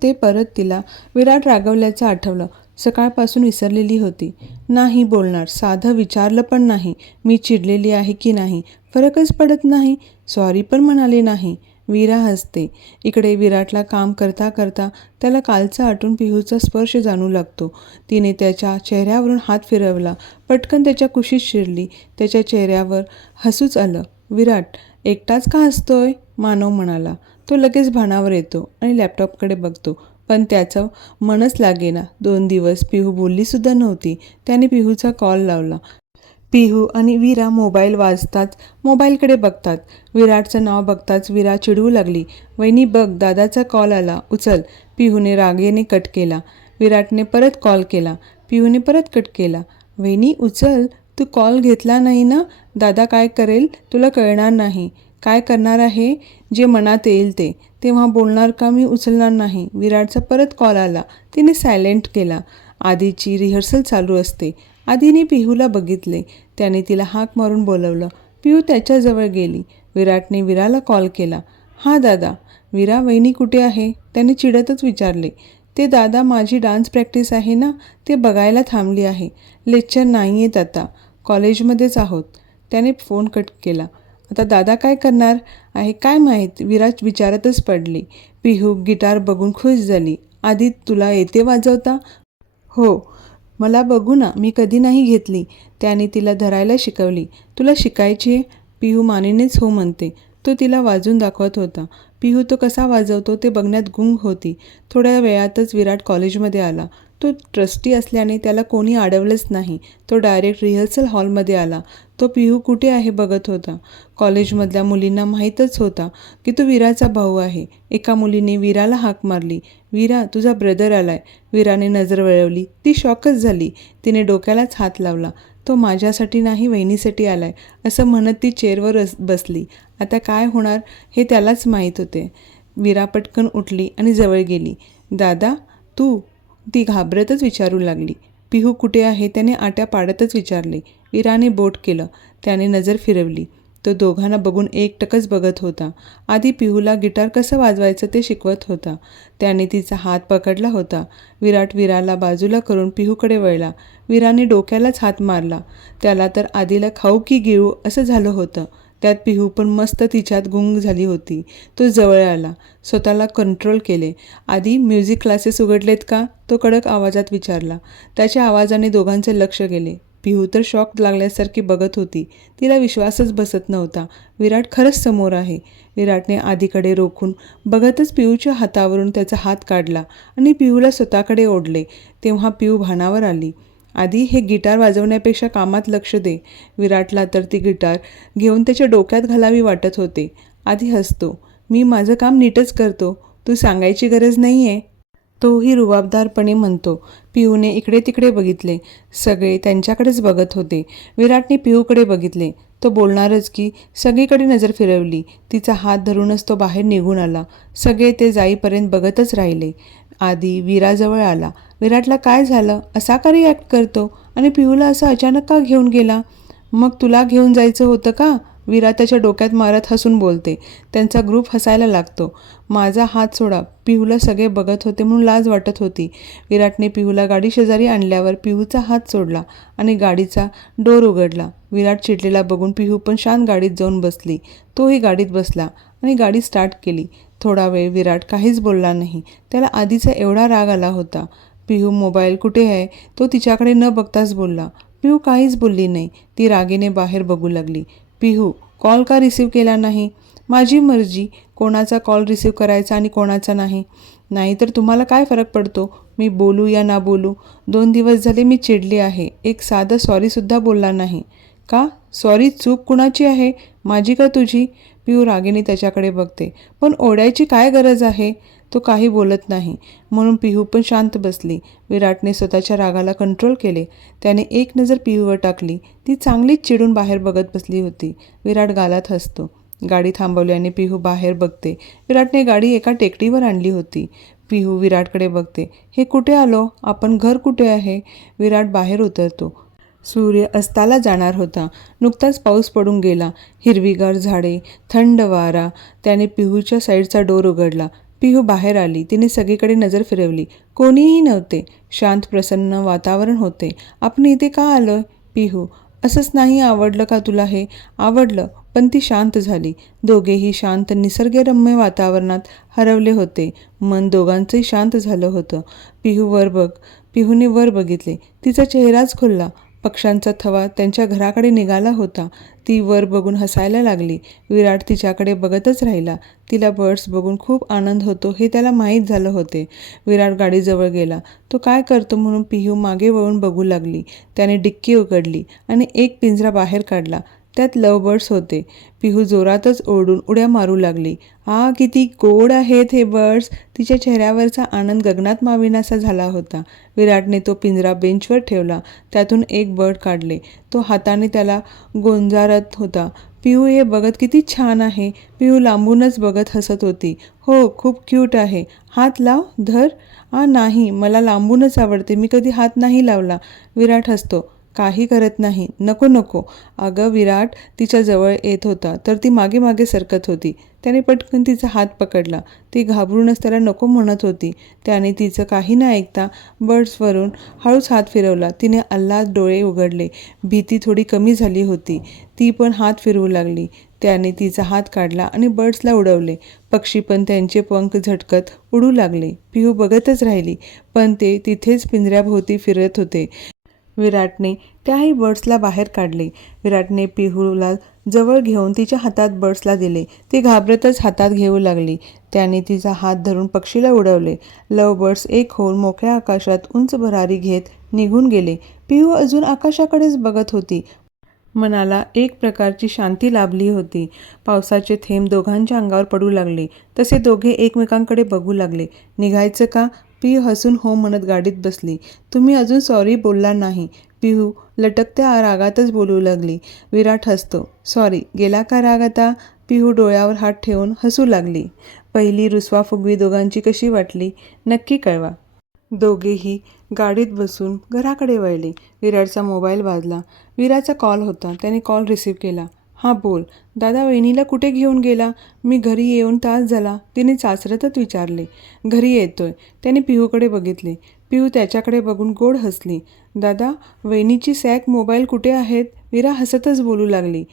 ते परत तिला विराट रागवल्याचं आठवलं. सकाळपासून विसरलेली होती. नाही बोलणार. साधं विचारलं पण नाही मी चिडलेली आहे की नाही. फरकच पडत नाही. सॉरी पण म्हणाले नाही. विरा हसते. इकडे विराटला काम करता करता त्याला कालचा आठवून पिहूचा स्पर्श जाणू लागतो. तिने त्याच्या चेहऱ्यावरून हात फिरवला. पटकन त्याच्या कुशीत शिरली. त्याच्या चेहऱ्यावर हसूच आलं. विराट, एकटाच का हसतोय? मानव म्हणाला. तो लगेच भानावर येतो आणि लॅपटॉपकडे बघतो. पण त्याचं मनच लागेना. 2 दिवस पिहू बोललीसुद्धा नव्हती. त्याने पिहूचा कॉल लावला. पिहू आणि विरा मोबाईल वाजताच मोबाईलकडे बघतात. विराटचं नाव बघताच विरा चिडवू लागली. वहिनी बघ, दादाचा कॉल आला, उचल. पिहूने रागेने कट केला. विराटने परत कॉल केला. पिहूने परत कट केला. वहिनी उचल, तू कॉल घेतला नाही ना? दादा काय करेल तुला कळणार नाही. काय करणार आहे? जे मनात येईल ते. तेव्हा बोलणार का मी उचलणार नाही. विराटचा परत कॉल आला. तिने सायलेंट केला. आधीची रिहर्सल चालू असते. आधीने पिहूला बघितले. त्याने तिला हाक मारून बोलवलं. पिहू त्याच्याजवळ गेली. विराटने विराला कॉल केला. हां दादा. वीरा, वहिनी कुठे आहे? त्याने चिडतच विचारले. ते दादा, माझी डान्स प्रॅक्टिस आहे ना, ते बघायला थांबली आहे. लेक्चर नाही आहेत आता, कॉलेजमध्येच आहोत. त्याने फोन कट केला. आता दादा काय करणार आहे काय माहीत, विरा विचारतच पडली. पिहू गिटार बघून खुश झाली. आधी तुला येते वाजवता? हो. मला बघू ना, मी कधी नाही घेतली. त्याने तिला धरायला शिकवली. तुला शिकायची आहे? पिहू मानेनेच हो म्हणते. तो तिला वाजवून दाखवत होता. पिहू तो कसा वाजवतो ते बघण्यात गुंग होती. थोड्या वेळातच विराट कॉलेजमध्ये आला. तो ट्रस्टी असल्याने त्याला कोणी अडवलंच नाही. तो डायरेक्ट रिहर्सल हॉलमध्ये आला. तो पिहू कुठे आहे बघत होता. कॉलेजमधल्या मुलींना माहीतच होता की तो वीराचा भाऊ आहे. एका मुलीने वीराला हाक मारली. वीरा, तुझा ब्रदर आलाय. वीराने नजर वळवली. ती शॉकच झाली. तिने डोक्यालाच हात लावला. तो माझ्यासाठी नाही, वहिनीसाठी आलाय असं म्हणत ती चेअरवर बसली. आता काय होणार हे त्यालाच माहीत होते. वीरा पटकन उठली आणि जवळ गेली. दादा, तू? ती घाबरतच विचारू लागली. पिहू कुठे आहे? त्याने आट्या पाडतच विचारले. वीराने बोट केलं. त्याने नजर फिरवली. तो दोघांना बघून एकटकच बघत होता. आधी पिहूला गिटार कसं वाजवायचं ते शिकवत होता. त्याने तिचा हात पकडला होता. विराट वीराला बाजूला करून पिहूकडे वळला. वीराने डोक्यालाच हात मारला. त्याला तर आधीला खाऊ की गिळू असं झालं होतं. त्यात पिहू पण मस्त तिच्यात गुंग झाली होती. तो जवळ आला. स्वतःला कंट्रोल केले. आधी म्युझिक क्लासेस उघडलेत का? तो कडक आवाजात विचारला. त्याच्या आवाजाने दोघांचे लक्ष गेले. पिहू तर शॉक लागल्यासारखी बघत होती. तिला विश्वासच बसत नव्हता. विराट खरंच समोर आहे. विराटने आधीकडे रोखून बघतच पिहूच्या हातावरून त्याचा हात काढला आणि पिहूला स्वतःकडे ओढले. तेव्हा पिहू भानावर आली. आधी हे गिटार वाजवण्यापेक्षा कामात लक्ष दे. विराटला तर ती गिटार घेऊन त्याच्या डोक्यात घालावी वाटत होते. आधी हसतो. मी माझं काम नीटच करतो, तू सांगायची गरज नाही आहे, तोही रुबाबदारपणे म्हणतो. पिहूने इकडे तिकडे बघितले. सगळे त्यांच्याकडेच बघत होते. विराटने पिहूकडे बघितले. तो बोलणारच की सगळीकडे नजर फिरवली. तिचा हात धरूनच तो बाहेर निघून आला. सगळे ते जाईपर्यंत बघतच राहिले. आधी वीराजवळ आला. विराटला काय झालं, असा का रिॲक्ट करतो आणि पिहूला असं अचानक का घेऊन गेला? मग तुला घेऊन जायचं होतं का? वीरा त्याच्या डोक्यात मारत हसून बोलते. त्यांचा ग्रुप हसायला लागतो. माझा हात सोडा. पिहूला सगळे बघत होते म्हणून लाज वाटत होती. विराटने पिहूला गाडी शेजारी आणल्यावर पिहूचा हात सोडला आणि गाडीचा डोर उघडला. विराट चिडलेला बघून पिहू पण शांत गाडीत जाऊन बसली. तोही गाडीत बसला आणि गाडी स्टार्ट केली. थोडा वेळ विराट काहीच बोलला नाही. त्याला आधीचा एवढा राग आला होता. पिहू, मोबाईल कुठे आहे? तो तिच्याकडे न बघताच बोलला. पिहू काहीच बोलली नाही. ती रागीने बाहेर बघू लागली. पिहू, कॉल का रिसीव केला नाही? माझी मर्जी, कोणाचा कॉल रिसीव करायचा आणि कोणाचा नाही. नाहीतर तुम्हाला काय फरक पडतो मी बोलू या ना बोलू? 2 दिवस झाले मी चिडली आहे. एक साधं सॉरीसुद्धा बोलला नाही. का? सॉरी चूक कुणाची आहे, माझी का तुझी? पिहू रागीने त्याच्याकडे बघते. पण ओढायची काय गरज आहे? तो काही बोलत नाही म्हणून पिहू पण शांत बसली. विराटने स्वतःच्या रागाला कंट्रोल केले. त्याने एक नजर पिहूवर टाकली. ती चांगलीच चिडून बाहेर बघत बसली होती. विराट गालात हसतो. गाडी थांबवल्याने पिहू बाहेर बघते. विराटने गाडी एका टेकडीवर आणली होती. पिहू विराटकडे बघते. हे कुठे आलो आपण? घर कुठे आहे? विराट बाहेर उतरतो. सूर्य अस्ताला जाणार होता. नुकताच पाऊस पडून गेला. हिरवीगार झाडे, थंड वारा. त्याने पिहूच्या साईडचा डोर उघडला. पिहू बाहेर आली. तिने सगळीकडे नजर फिरवली. कोणीही नव्हते. शांत प्रसन्न वातावरण होते. आपण इथे का आलोय? पिहू, असंच नाही आवडलं का तुला हे? आवडलं, पण ती शांत झाली. दोघेही शांत निसर्गरम्य वातावरणात हरवले होते. मन दोघांचंही शांत झालं होतं. पिहू वर बघ. पिहूने वर बघितले. तिचा चेहराच खुलला. पक्ष्यांचा थवा त्यांच्या घराकडे निघाला होता. ती वर बघून हसायला लागली. विराट तिच्याकडे बघतच राहिला. तिला बर्ड्स बघून खूप आनंद होतो हे त्याला माहीत झालं होते. विराट गाडीजवळ गेला. तो काय करतो म्हणून पिहू मागे वळून बघू लागली. त्याने डिक्की उघडली आणि एक पिंजरा बाहेर काढला. त्यात लवबर्ड्स होते. पिहू जोरातच ओरडून उड्या मारू लागली. किती गोड आहेत हे बर्ड्स. तिच्या चेहऱ्यावरचा आनंद गगनात माविनासा झाला होता. विराटने तो पिंजरा बेंचवर ठेवला. त्यातून एक बर्ड काढले. तो हाताने त्याला गोंजारत होता. पिहू, हे बघत किती छान आहे. पिहू लांबूनच बघत हसत होती. हो, खूप क्यूट आहे. हात लाव, धर. नाही, मला लांबूनच आवडते. मी कधी हात नाही लावला. विराट हसतो. काही करत नाही, नको नको. अगं विराट तिच्या जवळ येत होता तर ती मागे मागे सरकत होती. त्याने पटकन तिचा हात पकडला. ती घाबरूनच त्याला नको म्हणत होती. त्याने तिचं काही न ऐकता बर्ड्सवरून हळूच हात फिरवला. तिने अल्लाद डोळे उघडले. भीती थोडी कमी झाली होती. ती पण हात फिरवू लागली. त्याने तिचा हात काढला आणि बर्ड्सला उडवले. पक्षी पण त्यांचे पंख झटकत उडू लागले. पिहू बघतच राहिली, पण ते तिथेच पिंजऱ्याभोवती फिरत होते. विराटने त्याही बर्ड्सला बाहेर काढले. विराटने पिहूला जवळ घेऊन तिच्या हातात बर्ड्सला दिले. ती घाबरतच हातात घेऊ लागली. त्याने तिचा हात धरून पक्षीला उडवले. लव बर्ड्स एक होऊन मोकळ्या आकाशात उंच भरारी घेत निघून गेले. पिहू अजून आकाशाकडेच बघत होती. मनाला एक प्रकारची शांती लाभली होती. पावसाचे थेंब दोघांच्या अंगावर पडू लागले. तसे दोघे एकमेकांकडे बघू लागले. निघायचं का? पिहू हसून हो म्हणत गाडीत बसली. तुम्ही अजून सॉरी बोलला नाही. पिहू लटकत्या रागातच बोलू लागली. विराट हसतो. सॉरी, गेला का राग आता? पिहू डोळ्यावर हात ठेवून हसू लागली. पहिली रुसवाफुगवी दोघांची कशी वाटली नक्की कळवा. दोघेही गाडीत बसून घराकडे वळले. विराटचा मोबाईल वाजला. विराचा कॉल होता. त्याने कॉल रिसीव्ह केला. हां बोल. दादा वहिनीला कुठे घेऊन गेला? मी घरी येऊन तास झाला, तिने चाचरतच विचारले. घरी येतोय. त्याने पिहूकडे बघितले. पिहू त्याच्याकडे बघून गोड हसली. दादा वहिनीची सॅक मोबाईल कुठे आहेत? विरा हसतच बोलू लागली.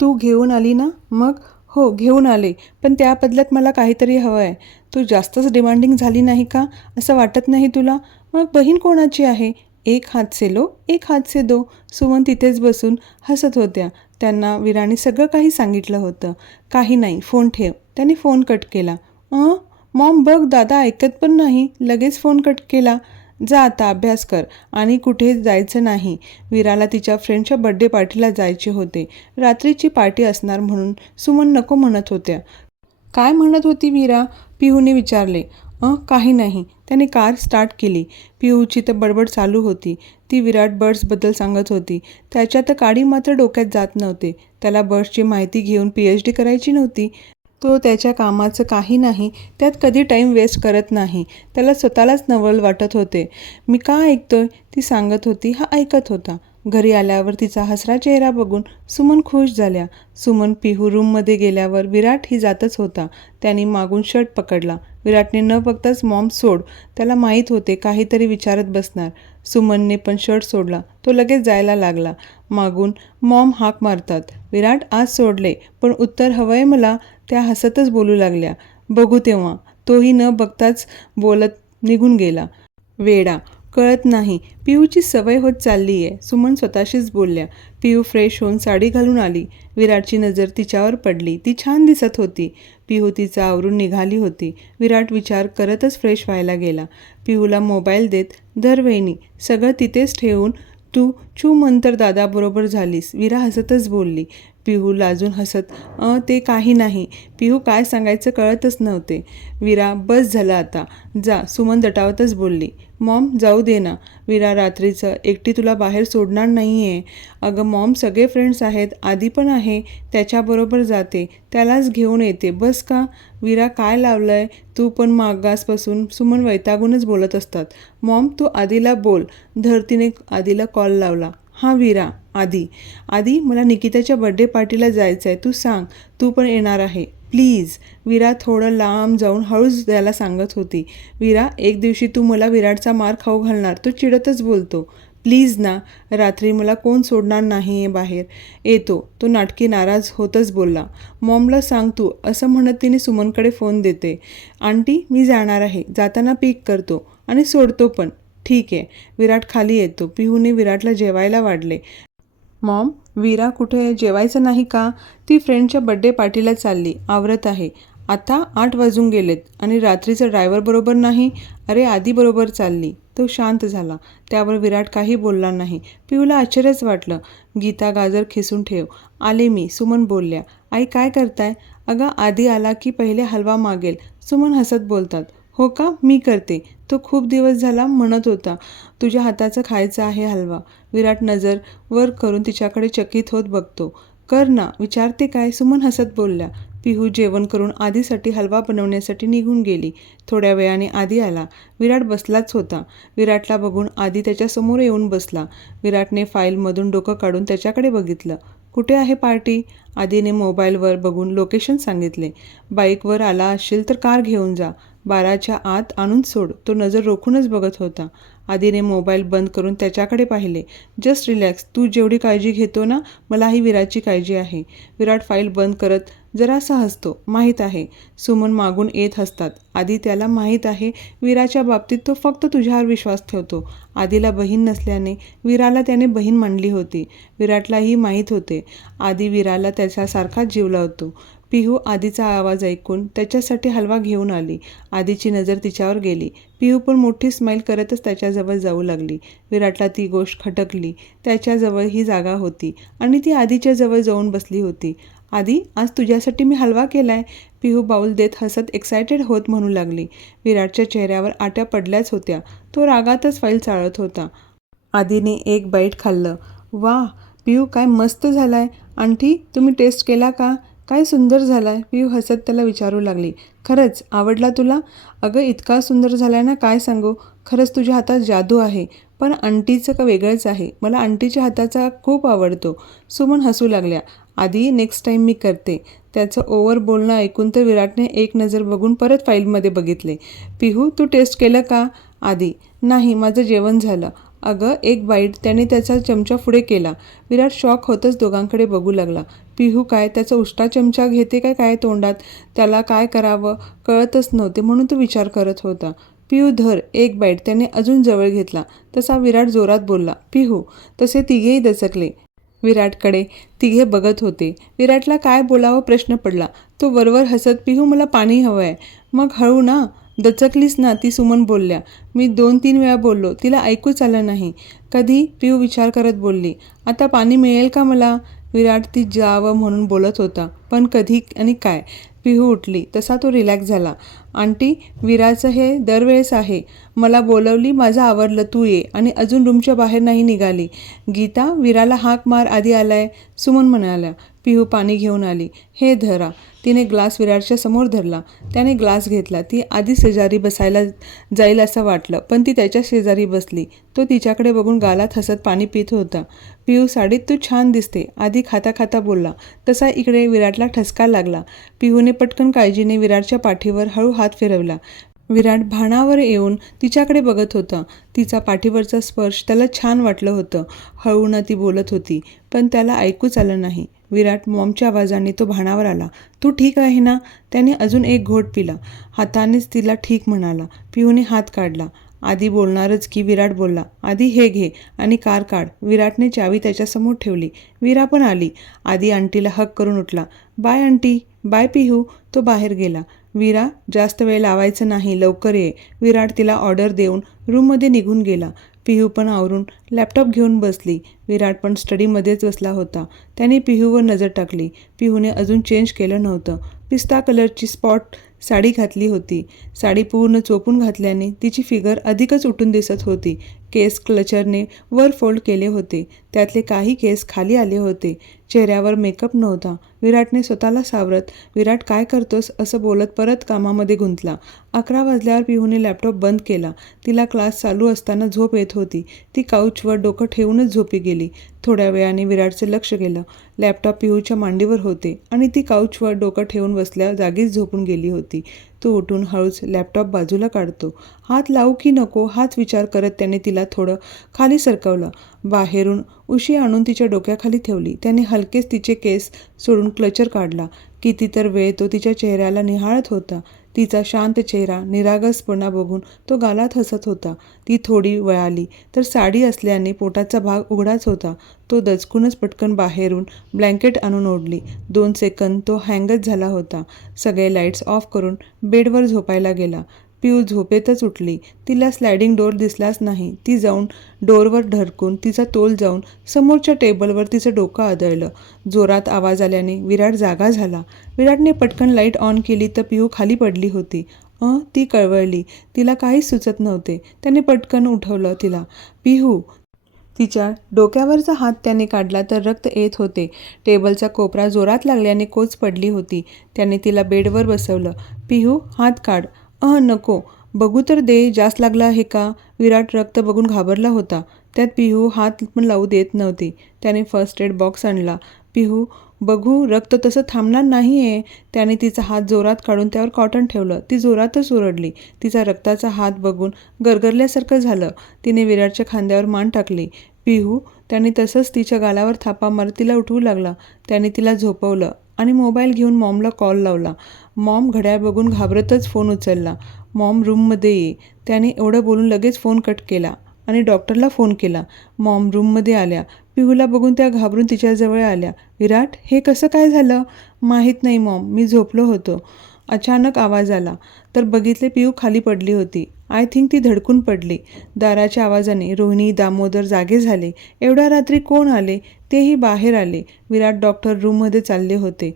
तू घेऊन आली ना? मग हो घेऊन आले, पण त्या बदल्यात मला काहीतरी हवं आहे. तू जास्तच डिमांडिंग झाली नाही का? असं वाटत नाही तुला? मग बहीण कोणाची आहे? एक हात से लो, एक हात से दो. सुमन तिथेच बसून हसत होत्या. त्यांना विराने सगळं काही सांगितलं होतं. काही नाही, फोन ठेव. त्याने फोन कट केला. मॉम बघ, दादा ऐकत पण नाही, लगेच फोन कट केला. जा आता अभ्यास कर आणि कुठे जायचं नाही. विराला तिच्या फ्रेंडच्या बड्डे पार्टीला जायचे होते. रात्रीची पार्टी असणार म्हणून सुमन नको म्हणत होत्या. काय म्हणत होती विरा? पिहूने विचारले. काही नाही. त्याने कार स्टार्ट केली. पिहूची तर बडबड चालू होती. ती विराट बर्ड्सबद्दल सांगत होती. त्याच्या तर काडी मात्र डोक्यात जात नव्हते. त्याला बर्ड्सची माहिती घेऊन PhD करायची नव्हती. तो त्याच्या कामाचं काही नाही, त्यात कधी टाईम वेस्ट करत नाही. त्याला स्वतःलाच नवल वाटत होते. मी का ऐकतोय? ती सांगत होती. हा ऐकत होता. घरी आल्यावर तिचा हसरा चेहरा बघून सुमन खुश झाल्या. सुमन पिहू रूममध्ये गेल्यावर विराट ही जातच होता. त्याने मागून शर्ट पकडला. विराटने न बघताच मॉम सोड. त्याला माहीत होते काहीतरी विचारत बसणार. सुमनने पण शर्ट सोडला. तो लगेच जायला लागला. मागून मॉम हाक मारतात. विराट आज सोडले, पण उत्तर हवंय मला. त्या हसतच बोलू लागल्या. बघू तेव्हा. तोही न बघताच बोलत निघून गेला. वेडा, कळत नाही. पिहूची सवय होत चालली आहे, सुमन स्वतःशीच बोलल्या. पिहू फ्रेश होऊन साडी घालून आली. विराटची नजर तिच्यावर पडली. ती छान दिसत होती. पिहू तिचा आवरून निघाली होती. विराट विचार करतच फ्रेश व्हायला गेला. पिहूला मोबाईल देत, धर वहिनी, सगळं तिथेच ठेवून तू चू मंतर दादाबरोबर झालीस. विरा हसतच बोलली. पिहू लाजून हसत ते काही नाही. पिहू काय सांगायचं कळतच नव्हते. विरा बस झालं आता, जा. सुमन दटावतच बोलली. मॉम जाऊ दे ना. विरा रात्रीचं एकटी तुला बाहेर सोडणार नाही आहे. अगं मॉम, सगळे फ्रेंड्स आहेत, आधी पण आहे, त्याच्याबरोबर जाते, त्यालाच घेऊन येते, बस का? विरा काय लावलंय तू पण मागासपासून? सुमन वैतागूनच बोलत असतात. मॉम तू आधीला बोल. धरतीने आधीला कॉल लावला. हां विरा, आधी मला निकिताच्या बड्डे पार्टीला जायचं आहे. तू सांग, तू पण येणार आहे प्लीज. विरा थोडं लांब जाऊन हळूच द्यायला सांगत होती. विरा, एक दिवशी तू मला विराटचा मार खाऊ घालणार. तो चिडतच बोलतो. प्लीज ना, रात्री मला कोण सोडणार नाही आहे बाहेर. येतो. तो नाटकी नाराज होतच बोलला. मॉमला सांग तू, असं म्हणत तिने सुमनकडे फोन देते. आंटी मी जाणार आहे, जाताना पिक करतो आणि सोडतो पण. ठीक आहे. विराट खाली येतो. पिहूने विराटला जेवायला वाढले. मॉम, विरा कुठे? जेवायचं नाही का? ती फ्रेंडच्या बड्डे पार्टीला चालली, आवरत आहे. आता 8 वाजून गेलेत आणि रात्रीचं ड्रायव्हर बरोबर नाही. अरे आधी बरोबर चालली. तो शांत झाला. त्यावर विराट काही बोलला नाही. पिहूला आश्चर्यच वाटलं. गीता गाजर खिसून ठेव. आले मी, सुमन बोलल्या. आई काय करताय? अगं आधी आला की पहिले हलवा मागेल. सुमन हसत बोलतात. हो का? मी करते. तो खूप दिवस झाला म्हणत होता तुझ्या हाताचं खायचं आहे हलवा. विराट नजर वर करून तिच्याकडे चकित होत बघतो. कर ना. विचारते काय? सुमन हसत बोलल्या. पिहू जेवण करून आधीसाठी हलवा बनवण्यासाठी निघून गेली. थोड्या वेळाने आधी आला. विराट बसलाच होता. विराटला बघून आधी त्याच्यासमोर येऊन बसला. विराटने फाईलमधून डोकं काढून त्याच्याकडे बघितलं. कुठे आहे पार्टी? आधीने मोबाईलवर बघून लोकेशन सांगितले. बाईकवर आला असशील तर कार घेऊन जा. 12च्या आत आणून सोड. तो नजर रोखूनच बघत होता. आधीने मोबाईल बंद करून त्याच्याकडे पाहिले. Just relax. तू जेवढी काळजी घेतो ना, मलाही विराटची काळजी आहे. विराट फाईल बंद करत जरासा हसतो. माहीत आहे. सुमन मागून येत हसतात. आधी त्याला माहीत आहे विराच्या बाबतीत तो फक्त तुझ्यावर विश्वास ठेवतो. आधीला बहीण नसल्याने विराला त्याने बहीण मानली होती. विराटलाही माहीत होते आधी विराला त्याच्यासारखाच जीव लावतो. पिहू आधीचा आवाज ऐकून त्याच्यासाठी हलवा घेऊन आली. आधीची नजर तिच्यावर गेली. पिहू पण मोठी स्माईल करतच त्याच्याजवळ जाऊ लागली. विराटला ती गोष्ट खटकली. त्याच्याजवळ ही जागा होती आणि ती आधीच्या जवळ जाऊन बसली होती. आधी, आज तुझ्यासाठी मी हलवा केलाय. पिहू बाऊल देत हसत एक्सायटेड होत म्हणू लागली. विराटच्या चेहऱ्यावर आट्या पडल्याच होत्या. तो रागातच फाईल चाळत होता. आधीने एक बाईट खाल्लं. वा पिहू, काय मस्त झालाय. आंटी, तुम्ही टेस्ट केला का? काय सुंदर झालाय. पिहू हसत त्याला विचारू लागली. खरंच आवडला तुला? अगं इतका सुंदर झालाय ना, काय सांगू. खरंच तुझ्या हातात जादू आहे. पण आंटीचं का वेगळंच आहे. मला आंटीच्या हाताचा खूप आवडतो. सुमन हसू लागल्या. आधी, नेक्स्ट टाईम मी करते. त्याचं ओव्हर बोलणं ऐकून तर विराटने एक नजर बघून परत फाईलमध्ये बघितले. पिहू, तू टेस्ट केलं का? आधी, नाही, माझं जेवण झालं. अगं, एक बाईट. त्याने त्याचा चमचा पुढे केला. विराट शॉक होतच दोघांकडे बघू लागला. पिहू काय त्याचा उष्टा चमचा घेते काय तोंडात? त्याला काय करावं कळतच नव्हते म्हणून तो विचार करत होता. पिहू धर, एक बाईट. त्याने अजून जवळ घेतला. तसा विराट जोरात बोलला. पिहू. तसे तिघेही दचकले. विराटकडे तिघे बघत होते. विराटला काय बोलावं प्रश्न पडला. तो वरवर हसत, पिहू मला पाणी हवं आहे. मग हळू ना. दचकलीस ना, ती सुमन बोलल्या. मी 2-3 वेळा बोललो, तिला ऐकूच आलं नाही. कधी? पिहू विचार करत बोलली. आता पाणी मिळेल का मला? विराट ती जावं म्हणून बोलत होता, पण कधी आणि काय? पिहू उठली. तसा तो रिलॅक्स झाला. आंटी, विराचं हे दरवेळेस आहे. मला बोलवली, माझं आवरलं, तू ये. आणि अजून रूमच्या बाहेर नाही निघाली. गीता, विराला हाक मार, आधी आलाय. सुमन म्हणाल्या. पिहू पाणी घेऊन आली. हे धरा. तिने ग्लास विराटच्या समोर धरला. त्याने ग्लास घेतला. ती आधी शेजारी बसायला जाईल असं वाटलं, पण ती त्याच्या शेजारी बसली. तो तिच्याकडे बघून गालात हसत पाणी पित होता. पिहू, साडीत तू छान दिसते. आधी खाता खाता बोलला. तसा इकडे विराटला ठसका लागला. पिहूने पटकन काळजीने विराटच्या पाठीवर हळू हात फिरवला. विराट भानावर येऊन तिच्याकडे बघत होता. तिचा पाठीवरचा स्पर्श त्याला छान वाटलं होतं. हळून ती बोलत होती, पण त्याला ऐकूच आलं नाही. विराट मॉमच्या आवाजाने तो भानावर आला. तू ठीक आहे ना? त्याने अजून एक घोट पिला. हातानेच तिला ठीक म्हणाला. पिहूने हात काढला. आधी बोलणारच की विराट बोलला. आधी हे घे आणि कार काढ. विराटने चावी त्याच्यासमोर ठेवली. विरा पण आली. आधी आंटीला हक करून उठला. Bye aunty. बाय पिहू. तो बाहेर गेला. विरा, जास्त वेळ लावायचं नाही, लवकर ये. विराट तिला ऑर्डर देऊन रूममध्ये निघून गेला. पिहू पण आवरून लॅपटॉप घेऊन बसली. विराट पण स्टडीमध्येच बसला होता. त्याने पिहूवर नजर टाकली. पिहूने अजून चेंज केलं नव्हतं. पिस्ता कलरची स्पॉट साडी घातली होती. साडी पूर्ण चोपून घातल्याने तिची फिगर अधिकच उठून दिसत होती. केस क्लचरने वर फोल्ड केले होते. त्यातले काही केस खाली आले होते. चेहऱ्यावर मेकअप नव्हता. विराटने स्वतःला सावरत, विराट काय करतोस असं बोलत परत कामामध्ये गुंतला. 11 वाजल्यावर पिहूने लॅपटॉप बंद केला. तिला क्लास चालू असताना झोप येत होती. ती काउचवर डोकं ठेवूनच झोपी गेली. थोड्या वेळाने विराटचं लक्ष गेलं. लॅपटॉप पिहूच्या मांडीवर होते आणि ती काउचवर डोकं ठेवून बसल्या जागीच झोपून गेली होती. तो उठून हळूच लॅपटॉप बाजूला काढतो. हात लावू की नको हाच विचार करत त्याने तिला थोडं खाली सरकवलं. बाहेरून उशी आणून तिच्या डोक्याखाली ठेवली. त्याने हलकेच तिचे केस सोडून क्लचर काढला. किती तर वेळ तो तिच्या चेहऱ्याला निहाळत होता. तिचा शांत चेहरा, निरागसपणा बघून तो गालात हसत होता. ती थोडी वळाली तर साडी असल्याने पोटाचा भाग उघडाच होता. तो दचकूनच पटकन बाहेरून ब्लँकेट आणून ओढली. 2 सेकंद तो हँगच झाला होता. सगळे लाईट्स ऑफ करून बेडवर झोपायला गेला. पिऊ झोपेतच उठली. तिला स्लायडिंग डोअर दिसलाच नाही. ती जाऊन डोअरवर धडकून तिचा तोल जाऊन समोरच्या टेबलवर तिचं डोकं आदळलं. जोरात आवाज आल्याने विराट जागा झाला. विराटने पटकन लाईट ऑन केली तर पिऊ खाली पडली होती. ती कळवळली. तिला काहीच सुचत नव्हते. त्याने पटकन उठवलं तिला. पिहू. तिच्या डोक्यावरचा हात त्याने काढला तर रक्त येत होते. टेबलचा कोपरा जोरात लागल्याने कोच पडली होती. त्याने तिला बेडवर बसवलं. पिहू, हात काढ. नको. बघू तर दे, जास्त लागला आहे का? विराट रक्त बघून घाबरला होता. त्यात पिहू हात पण लावू देत नव्हती. त्याने फर्स्ट एड बॉक्स आणला. पिहू, बघू, रक्त तसं थांबणार नाही आहे. त्याने तिचा हात जोरात काढून त्यावर कॉटन ठेवलं. ती जोरातच ओरडली. तिचा रक्ताचा हात बघून गरगरल्यासारखं झालं. तिने विराटच्या खांद्यावर मान टाकली. पिहू, त्याने तसंच तिच्या गालावर थापा मारत तिला उठवू लागला. त्याने तिला झोपवलं आणि मोबाईल घेऊन मॉमला कॉल लावला. मॉम घड्याळ बघून घाबरतच फोन उचलला. मॉम, रूममध्ये ये. त्याने एवढं बोलून लगेच फोन कट केला आणि डॉक्टरला फोन केला. मॉम रूममध्ये आल्या. पिहूला बघून त्या घाबरून तिच्याजवळ आल्या. विराट, हे कसं काय झालं? माहीत नाही मॉम, मी झोपलो होतो. अचानक आवाज आला तर बघितले पिहू खाली पडली होती. आय थिंक ती धडकून पडली. दाराच्या आवाजाने रोहिणी, दामोदर जागे झाले. एवढ्या रात्री कोण आले? तेही बाहेर आले. विराट डॉक्टर रूममध्ये चालले होते.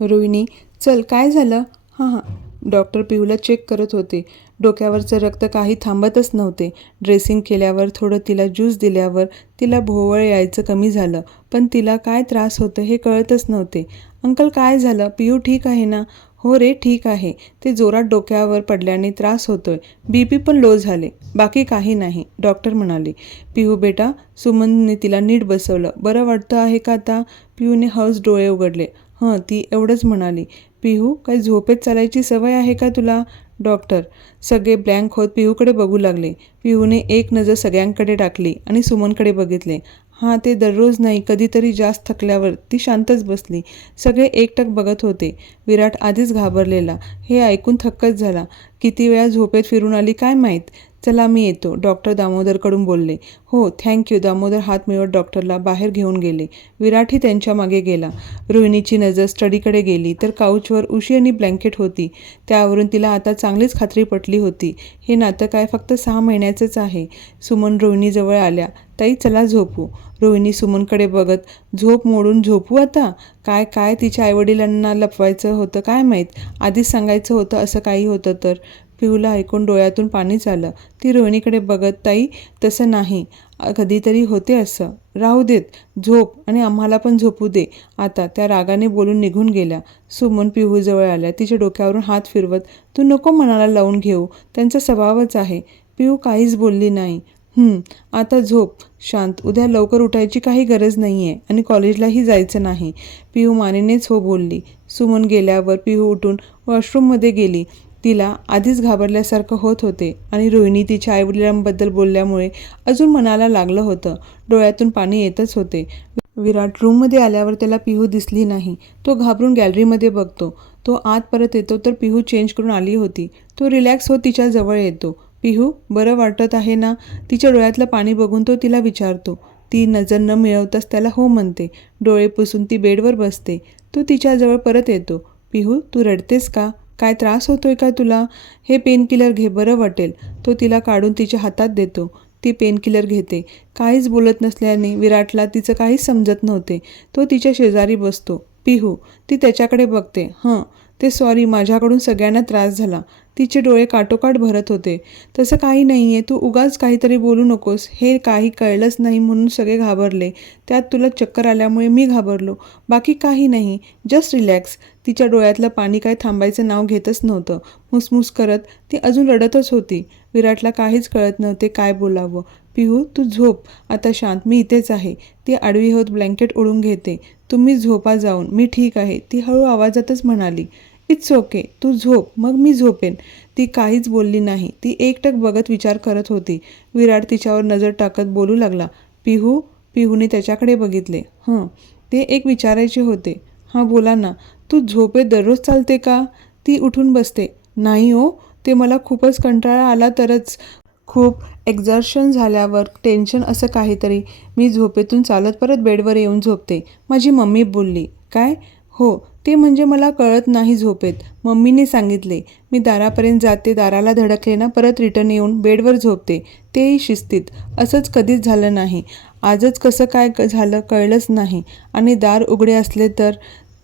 रोहिणी, चल, काय झालं? हां. डॉक्टर पिहूला चेक करत होते. डोक्यावरचं रक्त काही थांबतच नव्हते. ड्रेसिंग केल्यावर, थोडं तिला ज्यूस दिल्यावर तिला भोवळ यायचं कमी झालं. पण तिला काय त्रास होतं हे कळतच नव्हते. अंकल, काय झालं? पिहू ठीक आहे ना? हो रे, ठीक आहे. ते जोरात डोक्यावर पडल्याने त्रास होतोय. BP पण लो झाले. बाकी काही नाही, डॉक्टर म्हणाले. पिहू बेटा, सुमनने तिला नीट बसवलं. बरं वाटतं आहे का आता? पिहूने हळूच डोळे उघडले. ती एवढंच म्हणाली. पिहू, काही झोपेत चालायची सवय आहे का तुला? डॉक्टर सगळे ब्लँक होत पिहूकडे बघू लागले. पिहूने एक नजर सगळ्यांकडे टाकली आणि सुमनकडे बघितले. ते दररोज नाही, कधीतरी जास्त थकल्यावर ती शांतच बसली. सगळे एकटक बघत होते. विराट आधीच घाबरलेला हे ऐकून थक्कच झाला. किती वेळा झोपेत फिरून आली काय माहीत. चला, मी येतो, डॉक्टर दामोदरकडून बोलले. हो, थँक्यू. दामोदर हात मिळवत डॉक्टरला बाहेर घेऊन गेले. विराटही त्यांच्या मागे गेला. रोहिणीची नजर स्टडीकडे गेली तर काउचवर उशी आणि ब्लँकेट होती. त्यावरून तिला आता चांगलीच खात्री पटली होती. हे नातं काय फक्त 6 महिन्याचंच आहे. सुमन रोहिणीजवळ आल्या. ताई, चला झोपू. रोहिणी सुमनकडे बघत, झोप मोडून झोपू आता? काय तिच्या आईवडिलांना लपवायचं होतं काय माहीत. आधीच सांगायचं होतं असं काही होतं तर. पिहूला ऐकून डोळ्यातून पाणीच आलं. ती रोहिणीकडे बघत, ताई, तसं नाही, कधीतरी होते असं. राहू देत, झोप आणि आम्हाला पण झोपू दे आता. त्या रागाने बोलून निघून गेल्या. सुमन पिहूजवळ आल्या. तिच्या डोक्यावरून हात फिरवत, तू नको मनाला लावून घेऊ, त्यांचा स्वभावच आहे. पिहू काहीच बोलली नाही. आता झोप शांत. उद्या लवकर उठायची काही गरज नाही आहे आणि कॉलेजलाही जायचं नाही. पिहू मानेनेच हो बोलली. सुमन गेल्यावर पिहू उठून वॉशरूममध्ये गेली. तिला आधीच घाबरल्यासारखं होत होते आणि रोहिणी तिच्या आईवडिलांबद्दल बोलल्यामुळे अजून मनाला लागलं होतं. डोळ्यातून पाणी येतच होते. विराट रूममध्ये आल्यावर त्याला पिहू दिसली नाही. तो घाबरून गॅलरीमध्ये बघतो. तो आत परत येतो तर पिहू चेंज करून आली होती. तो रिलॅक्स होत तिच्या जवळ येतो. पिहू, बरं वाटत आहे ना? तिच्या डोळ्यातलं पाणी बघून तो तिला विचारतो. ती नजर न मिळवताच त्याला हो म्हणते. डोळे पुसून ती बेडवर बसते. तो तिच्याजवळ परत येतो. पिहू, तू रडतेस का? काय त्रास होतोय का तुला? हे पेनकिलर घे, बरं वाटेल. तो तिला काढून तिच्या हातात देतो. ती पेनकिलर घेते. काहीच बोलत नसल्याने विराटला तिचं काहीच समजत नव्हते. तो तिच्या शेजारी बसतो. पिहू, ती त्याच्याकडे बघते. ते सॉरी, माझ्याकडून सगळ्यांना त्रास झाला. तिचे डोळे काठोकाठ भरत होते. तसं काही नाही आहे, तू उगाच काहीतरी बोलू नकोस. हे काही कळलंच नाही म्हणून सगळे घाबरले. त्यात तुला चक्कर आल्यामुळे मी घाबरलो. बाकी काही नाही, जस्ट रिलॅक्स. तिच्या डोळ्यातलं पाणी काय थांबायचं नाव घेतच नव्हतं. मुसमुस करत ती अजून रडतच होती. विराटला काहीच कळत नव्हते काय बोलावं. पिहू, तू झोप आता शांत, मी इथेच आहे. ती आडवी होत ब्लँकेट ओढून घेते. तुम्ही झोपा जाऊन, मी ठीक आहे, ती हळू आवाजातच म्हणाली. इट्स ओके, तू झोप, मग मी झोपेन. ती काहीच बोलली नाही. ती एकटक बघत विचार करत होती. विराट तिच्यावर नजर टाकत बोलू लागला. पिहू. पिहूने त्याच्याकडे बघितले. ते एक विचारायचे होते. बोला ना. तू झोपेत दररोज चालते का? ती उठून बसते. नाही हो, ते मला खूपच कंटाळा आला तरच. खूप एक्झर्शन झाल्यावर, टेन्शन असं काहीतरी. मी झोपेतून चालत परत बेडवर येऊन झोपते. माझी मम्मी बोलली. काय? हो, ते म्हणजे मला कळत नाही झोपेत. मम्मीने सांगितले. मी दारापर्यंत जाते, दाराला धडकले ना परत रिटर्न येऊन बेडवर झोपते. तेही शिस्तीत. असंच कधीच झालं नाही. आजच कसं काय झालं कळलंच नाही. आणि दार उघडे असले तर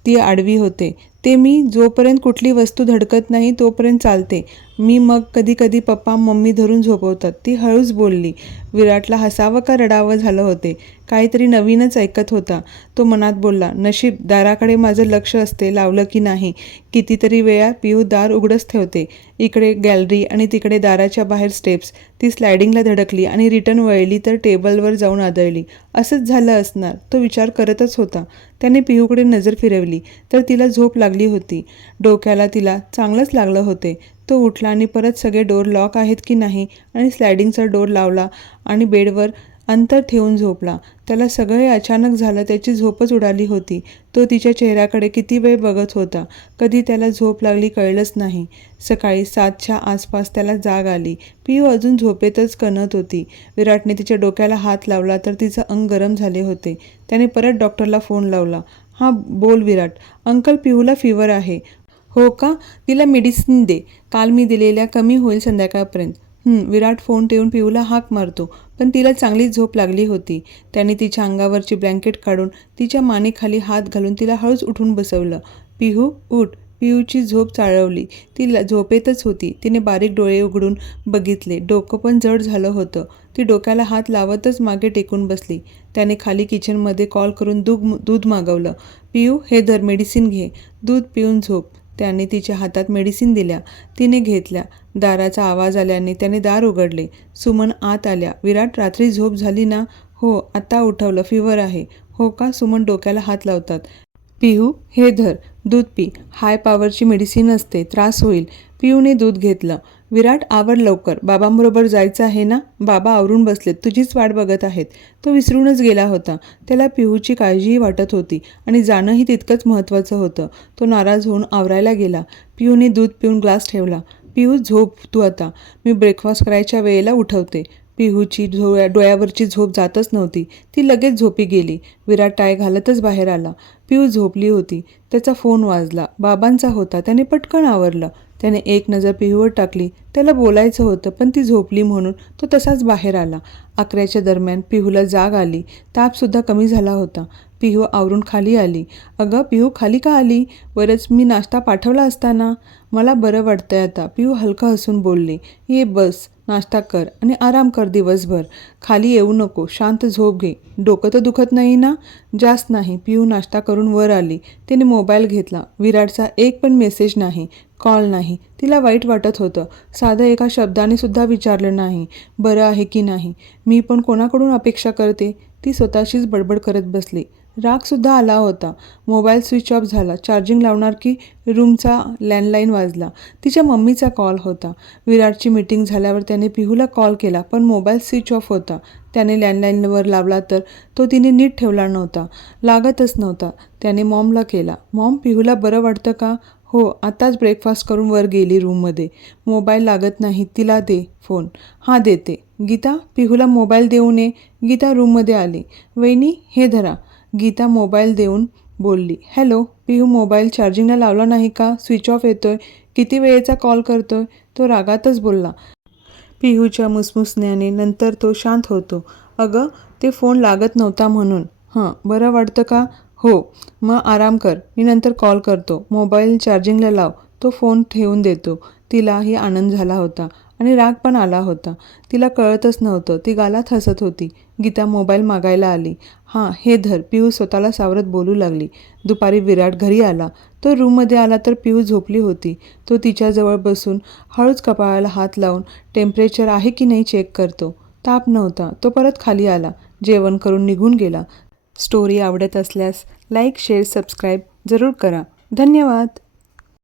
ती आडवी होते. ते मी जोपर्यंत कुठली वस्तू धडकत नाही तोपर्यंत चालते मी. मग कधी कधी पप्पा मम्मी धरून झोपवतात, ती हळूच बोलली. विराटला हसावं का रडावं झालं होते. काहीतरी नवीनच ऐकत होता. तो मनात बोलला, नशीब दाराकडे माझं लक्ष असते, लावलं की नाही. कितीतरी वेळा पिहू दार उघडच ठेवते. इकडे गॅलरी आणि तिकडे दाराच्या बाहेर स्टेप्स. ती स्लायडिंगला धडकली आणि रिटर्न वळली तर टेबलवर जाऊन आदळली. असंच झालं असणार, तो विचार करतच होता. त्याने पिहूकडे नजर फिरवली तर तिला झोप लागली होती. डोक्याला तिला चांगलंच लागलं होते. तो उठला आणि परत सगळे डोर लॉक आहेत की नाही आणि स्लायडिंगचा डोर लावला आणि बेडवर अंतर ठेवून झोपला. त्याला सगळे अचानक झालं, त्याची झोपच उडाली होती. तो तिच्या चेहऱ्याकडे किती वेळ बघत होता. कधी त्याला झोप लागली कळलंच नाही. सकाळी 7च्या आसपास त्याला जाग आली. पिहू अजून झोपेतच कणत होती. विराटने तिच्या डोक्याला हात लावला तर तिचं अंग गरम झाले होते. त्याने परत डॉक्टरला फोन लावला. हां बोल विराट. अंकल, पिहूला फीवर आहे. हो का? तिला मेडिसिन दे. काल मी दिलेल्या कमी होईल संध्याकाळपर्यंत. विराट फोन ठेवून पिहूला हाक मारतो. पण तिला चांगली झोप लागली होती. त्याने तिच्या अंगावरची ब्लँकेट काढून तिच्या मानेखाली हात घालून तिला हळूच उठून बसवलं. पिहू उठ. पिहूची झोप चाळवली. ती झोपेतच होती. तिने बारीक डोळे उघडून बघितले. डोकं पण जड झालं होतं. ती डोक्याला हात लावतच मागे टेकून बसली. त्याने खाली किचनमध्ये कॉल करून दूध मागवलं. पिहू हे धर, मेडिसिन घे. दूध पिऊन झोप. त्याने तिच्या हातात मेडिसिन दिल्या. तिने घेतल्या. दाराचा आवाज आल्याने त्याने दार उघडले. सुमन आत आल्या. विराट, रात्री झोप झाली ना? हो, आत्ता उठवलं. फीवर आहे. हो का? सुमन डोक्याला हात लावतात. पिहू हे धर, दूध पी. हाय पॉवरची मेडिसिन असते, त्रास होईल. पिहूने दूध घेतलं. विराट, आवर लवकर, बाबांबरोबर जायचं आहे ना? बाबा आवरून बसलेत, तुझीच वाट बघत आहेत. तो विसरूनच गेला होता. त्याला पिहूची काळजीही वाटत होती आणि जाणंही तितकंच महत्त्वाचं होतं. तो नाराज होऊन आवरायला गेला. पिहूने दूध पिऊन ग्लास ठेवला. पिहू झोप तू आता, मी ब्रेकफास्ट करायच्या वेळेला उठवते. पिहूची डोळ्यावरची झोप जातच नव्हती. ती लगेच झोपी गेली. विराट टाय घालतच बाहेर आला. पिहू झोपली होती. त्याचा फोन वाजला. बाबांचा होता. त्याने पटकन आवरलं. त्याने एक नजर पिहूवर टाकली. त्याला बोलायचं होतं पण ती झोपली म्हणून तो तसाच बाहेर आला. 11च्या दरम्यान पिहूला जाग आली. तापसुद्धा कमी झाला होता. पिहू आवरून खाली आली. अगं पिहू, खाली का आली? बरंच मी नाश्ता पाठवला असता ना. मला बरं वाटतंय आता, पिहू हलका हसून बोलली. ये बस, नाश्ता कर आणि आराम कर दिवसभर. खाली येऊ नको, शांत झोप घे. डोकं तर दुखत नाही ना? जास्त नाही. पिहू नाश्ता करून वर आली. तिने मोबाईल घेतला. विराटचा एक पण मेसेज नाही, कॉल नाही. तिला वाईट वाटत होतं. साधं एका शब्दाने सुद्धा विचारलं नाही, बरं आहे की नाही. मी पण कोणाकडून अपेक्षा करते? ती स्वतःशीच बडबड करत बसली. रागसुद्धा आला होता. मोबाईल स्विच ऑफ झाला. चार्जिंग लावणार की रूमचा लँडलाईन वाजला. तिच्या मम्मीचा कॉल होता. विराटची मीटिंग झाल्यावर त्याने पिहूला कॉल केला पण मोबाईल स्विच ऑफ होता. त्याने लँडलाईनवर लावला तर तो तिने नीट ठेवला नव्हता. लागतच नव्हता. त्याने मॉमला केला. मॉम, पिहूला बरं वाटतं का? हो, आत्ताच ब्रेकफास्ट करून वर गेली रूममध्ये. मोबाईल लागत नाही, तिला दे फोन. हां देते. गीता, पिहूला मोबाईल देऊ नये. गीता रूममध्ये आली. वहिनी हे धरा. गीता मोबाईल देऊन बोलली. हॅलो. पिहू, मोबाईल चार्जिंगला लावला नाही का? स्विच ऑफ येतोय. किती वेळेचा कॉल करतोय? तो रागातच बोलला. पिहूच्या मुसमुसण्याने नंतर तो शांत होतो. अगं, ते फोन लागत नव्हता म्हणून. बरं वाटतं का? हो. मग आराम कर, मी नंतर कॉल करतो. मोबाईल चार्जिंगला लाव. तो फोन ठेवून देतो. तिलाही आनंद झाला होता आणि राग पण आला होता. तिला कळतच नव्हतं. ती गालात हसत होती. गीता मोबाईल मागायला आली. हां हे धर. पिहू स्वतःला सावरत बोलू लागली. दुपारी विराट घरी आला. तो रूममध्ये आला तर पिहू झोपली होती. तो तिच्याजवळ बसून हळूच कपाळाला हात लावून टेम्परेचर आहे की नाही चेक करतो. ताप नव्हता. तो परत खाली आला. जेवण करून निघून गेला. स्टोरी आवडत असल्यास लाईक, शेअर, सबस्क्राईब जरूर करा. धन्यवाद.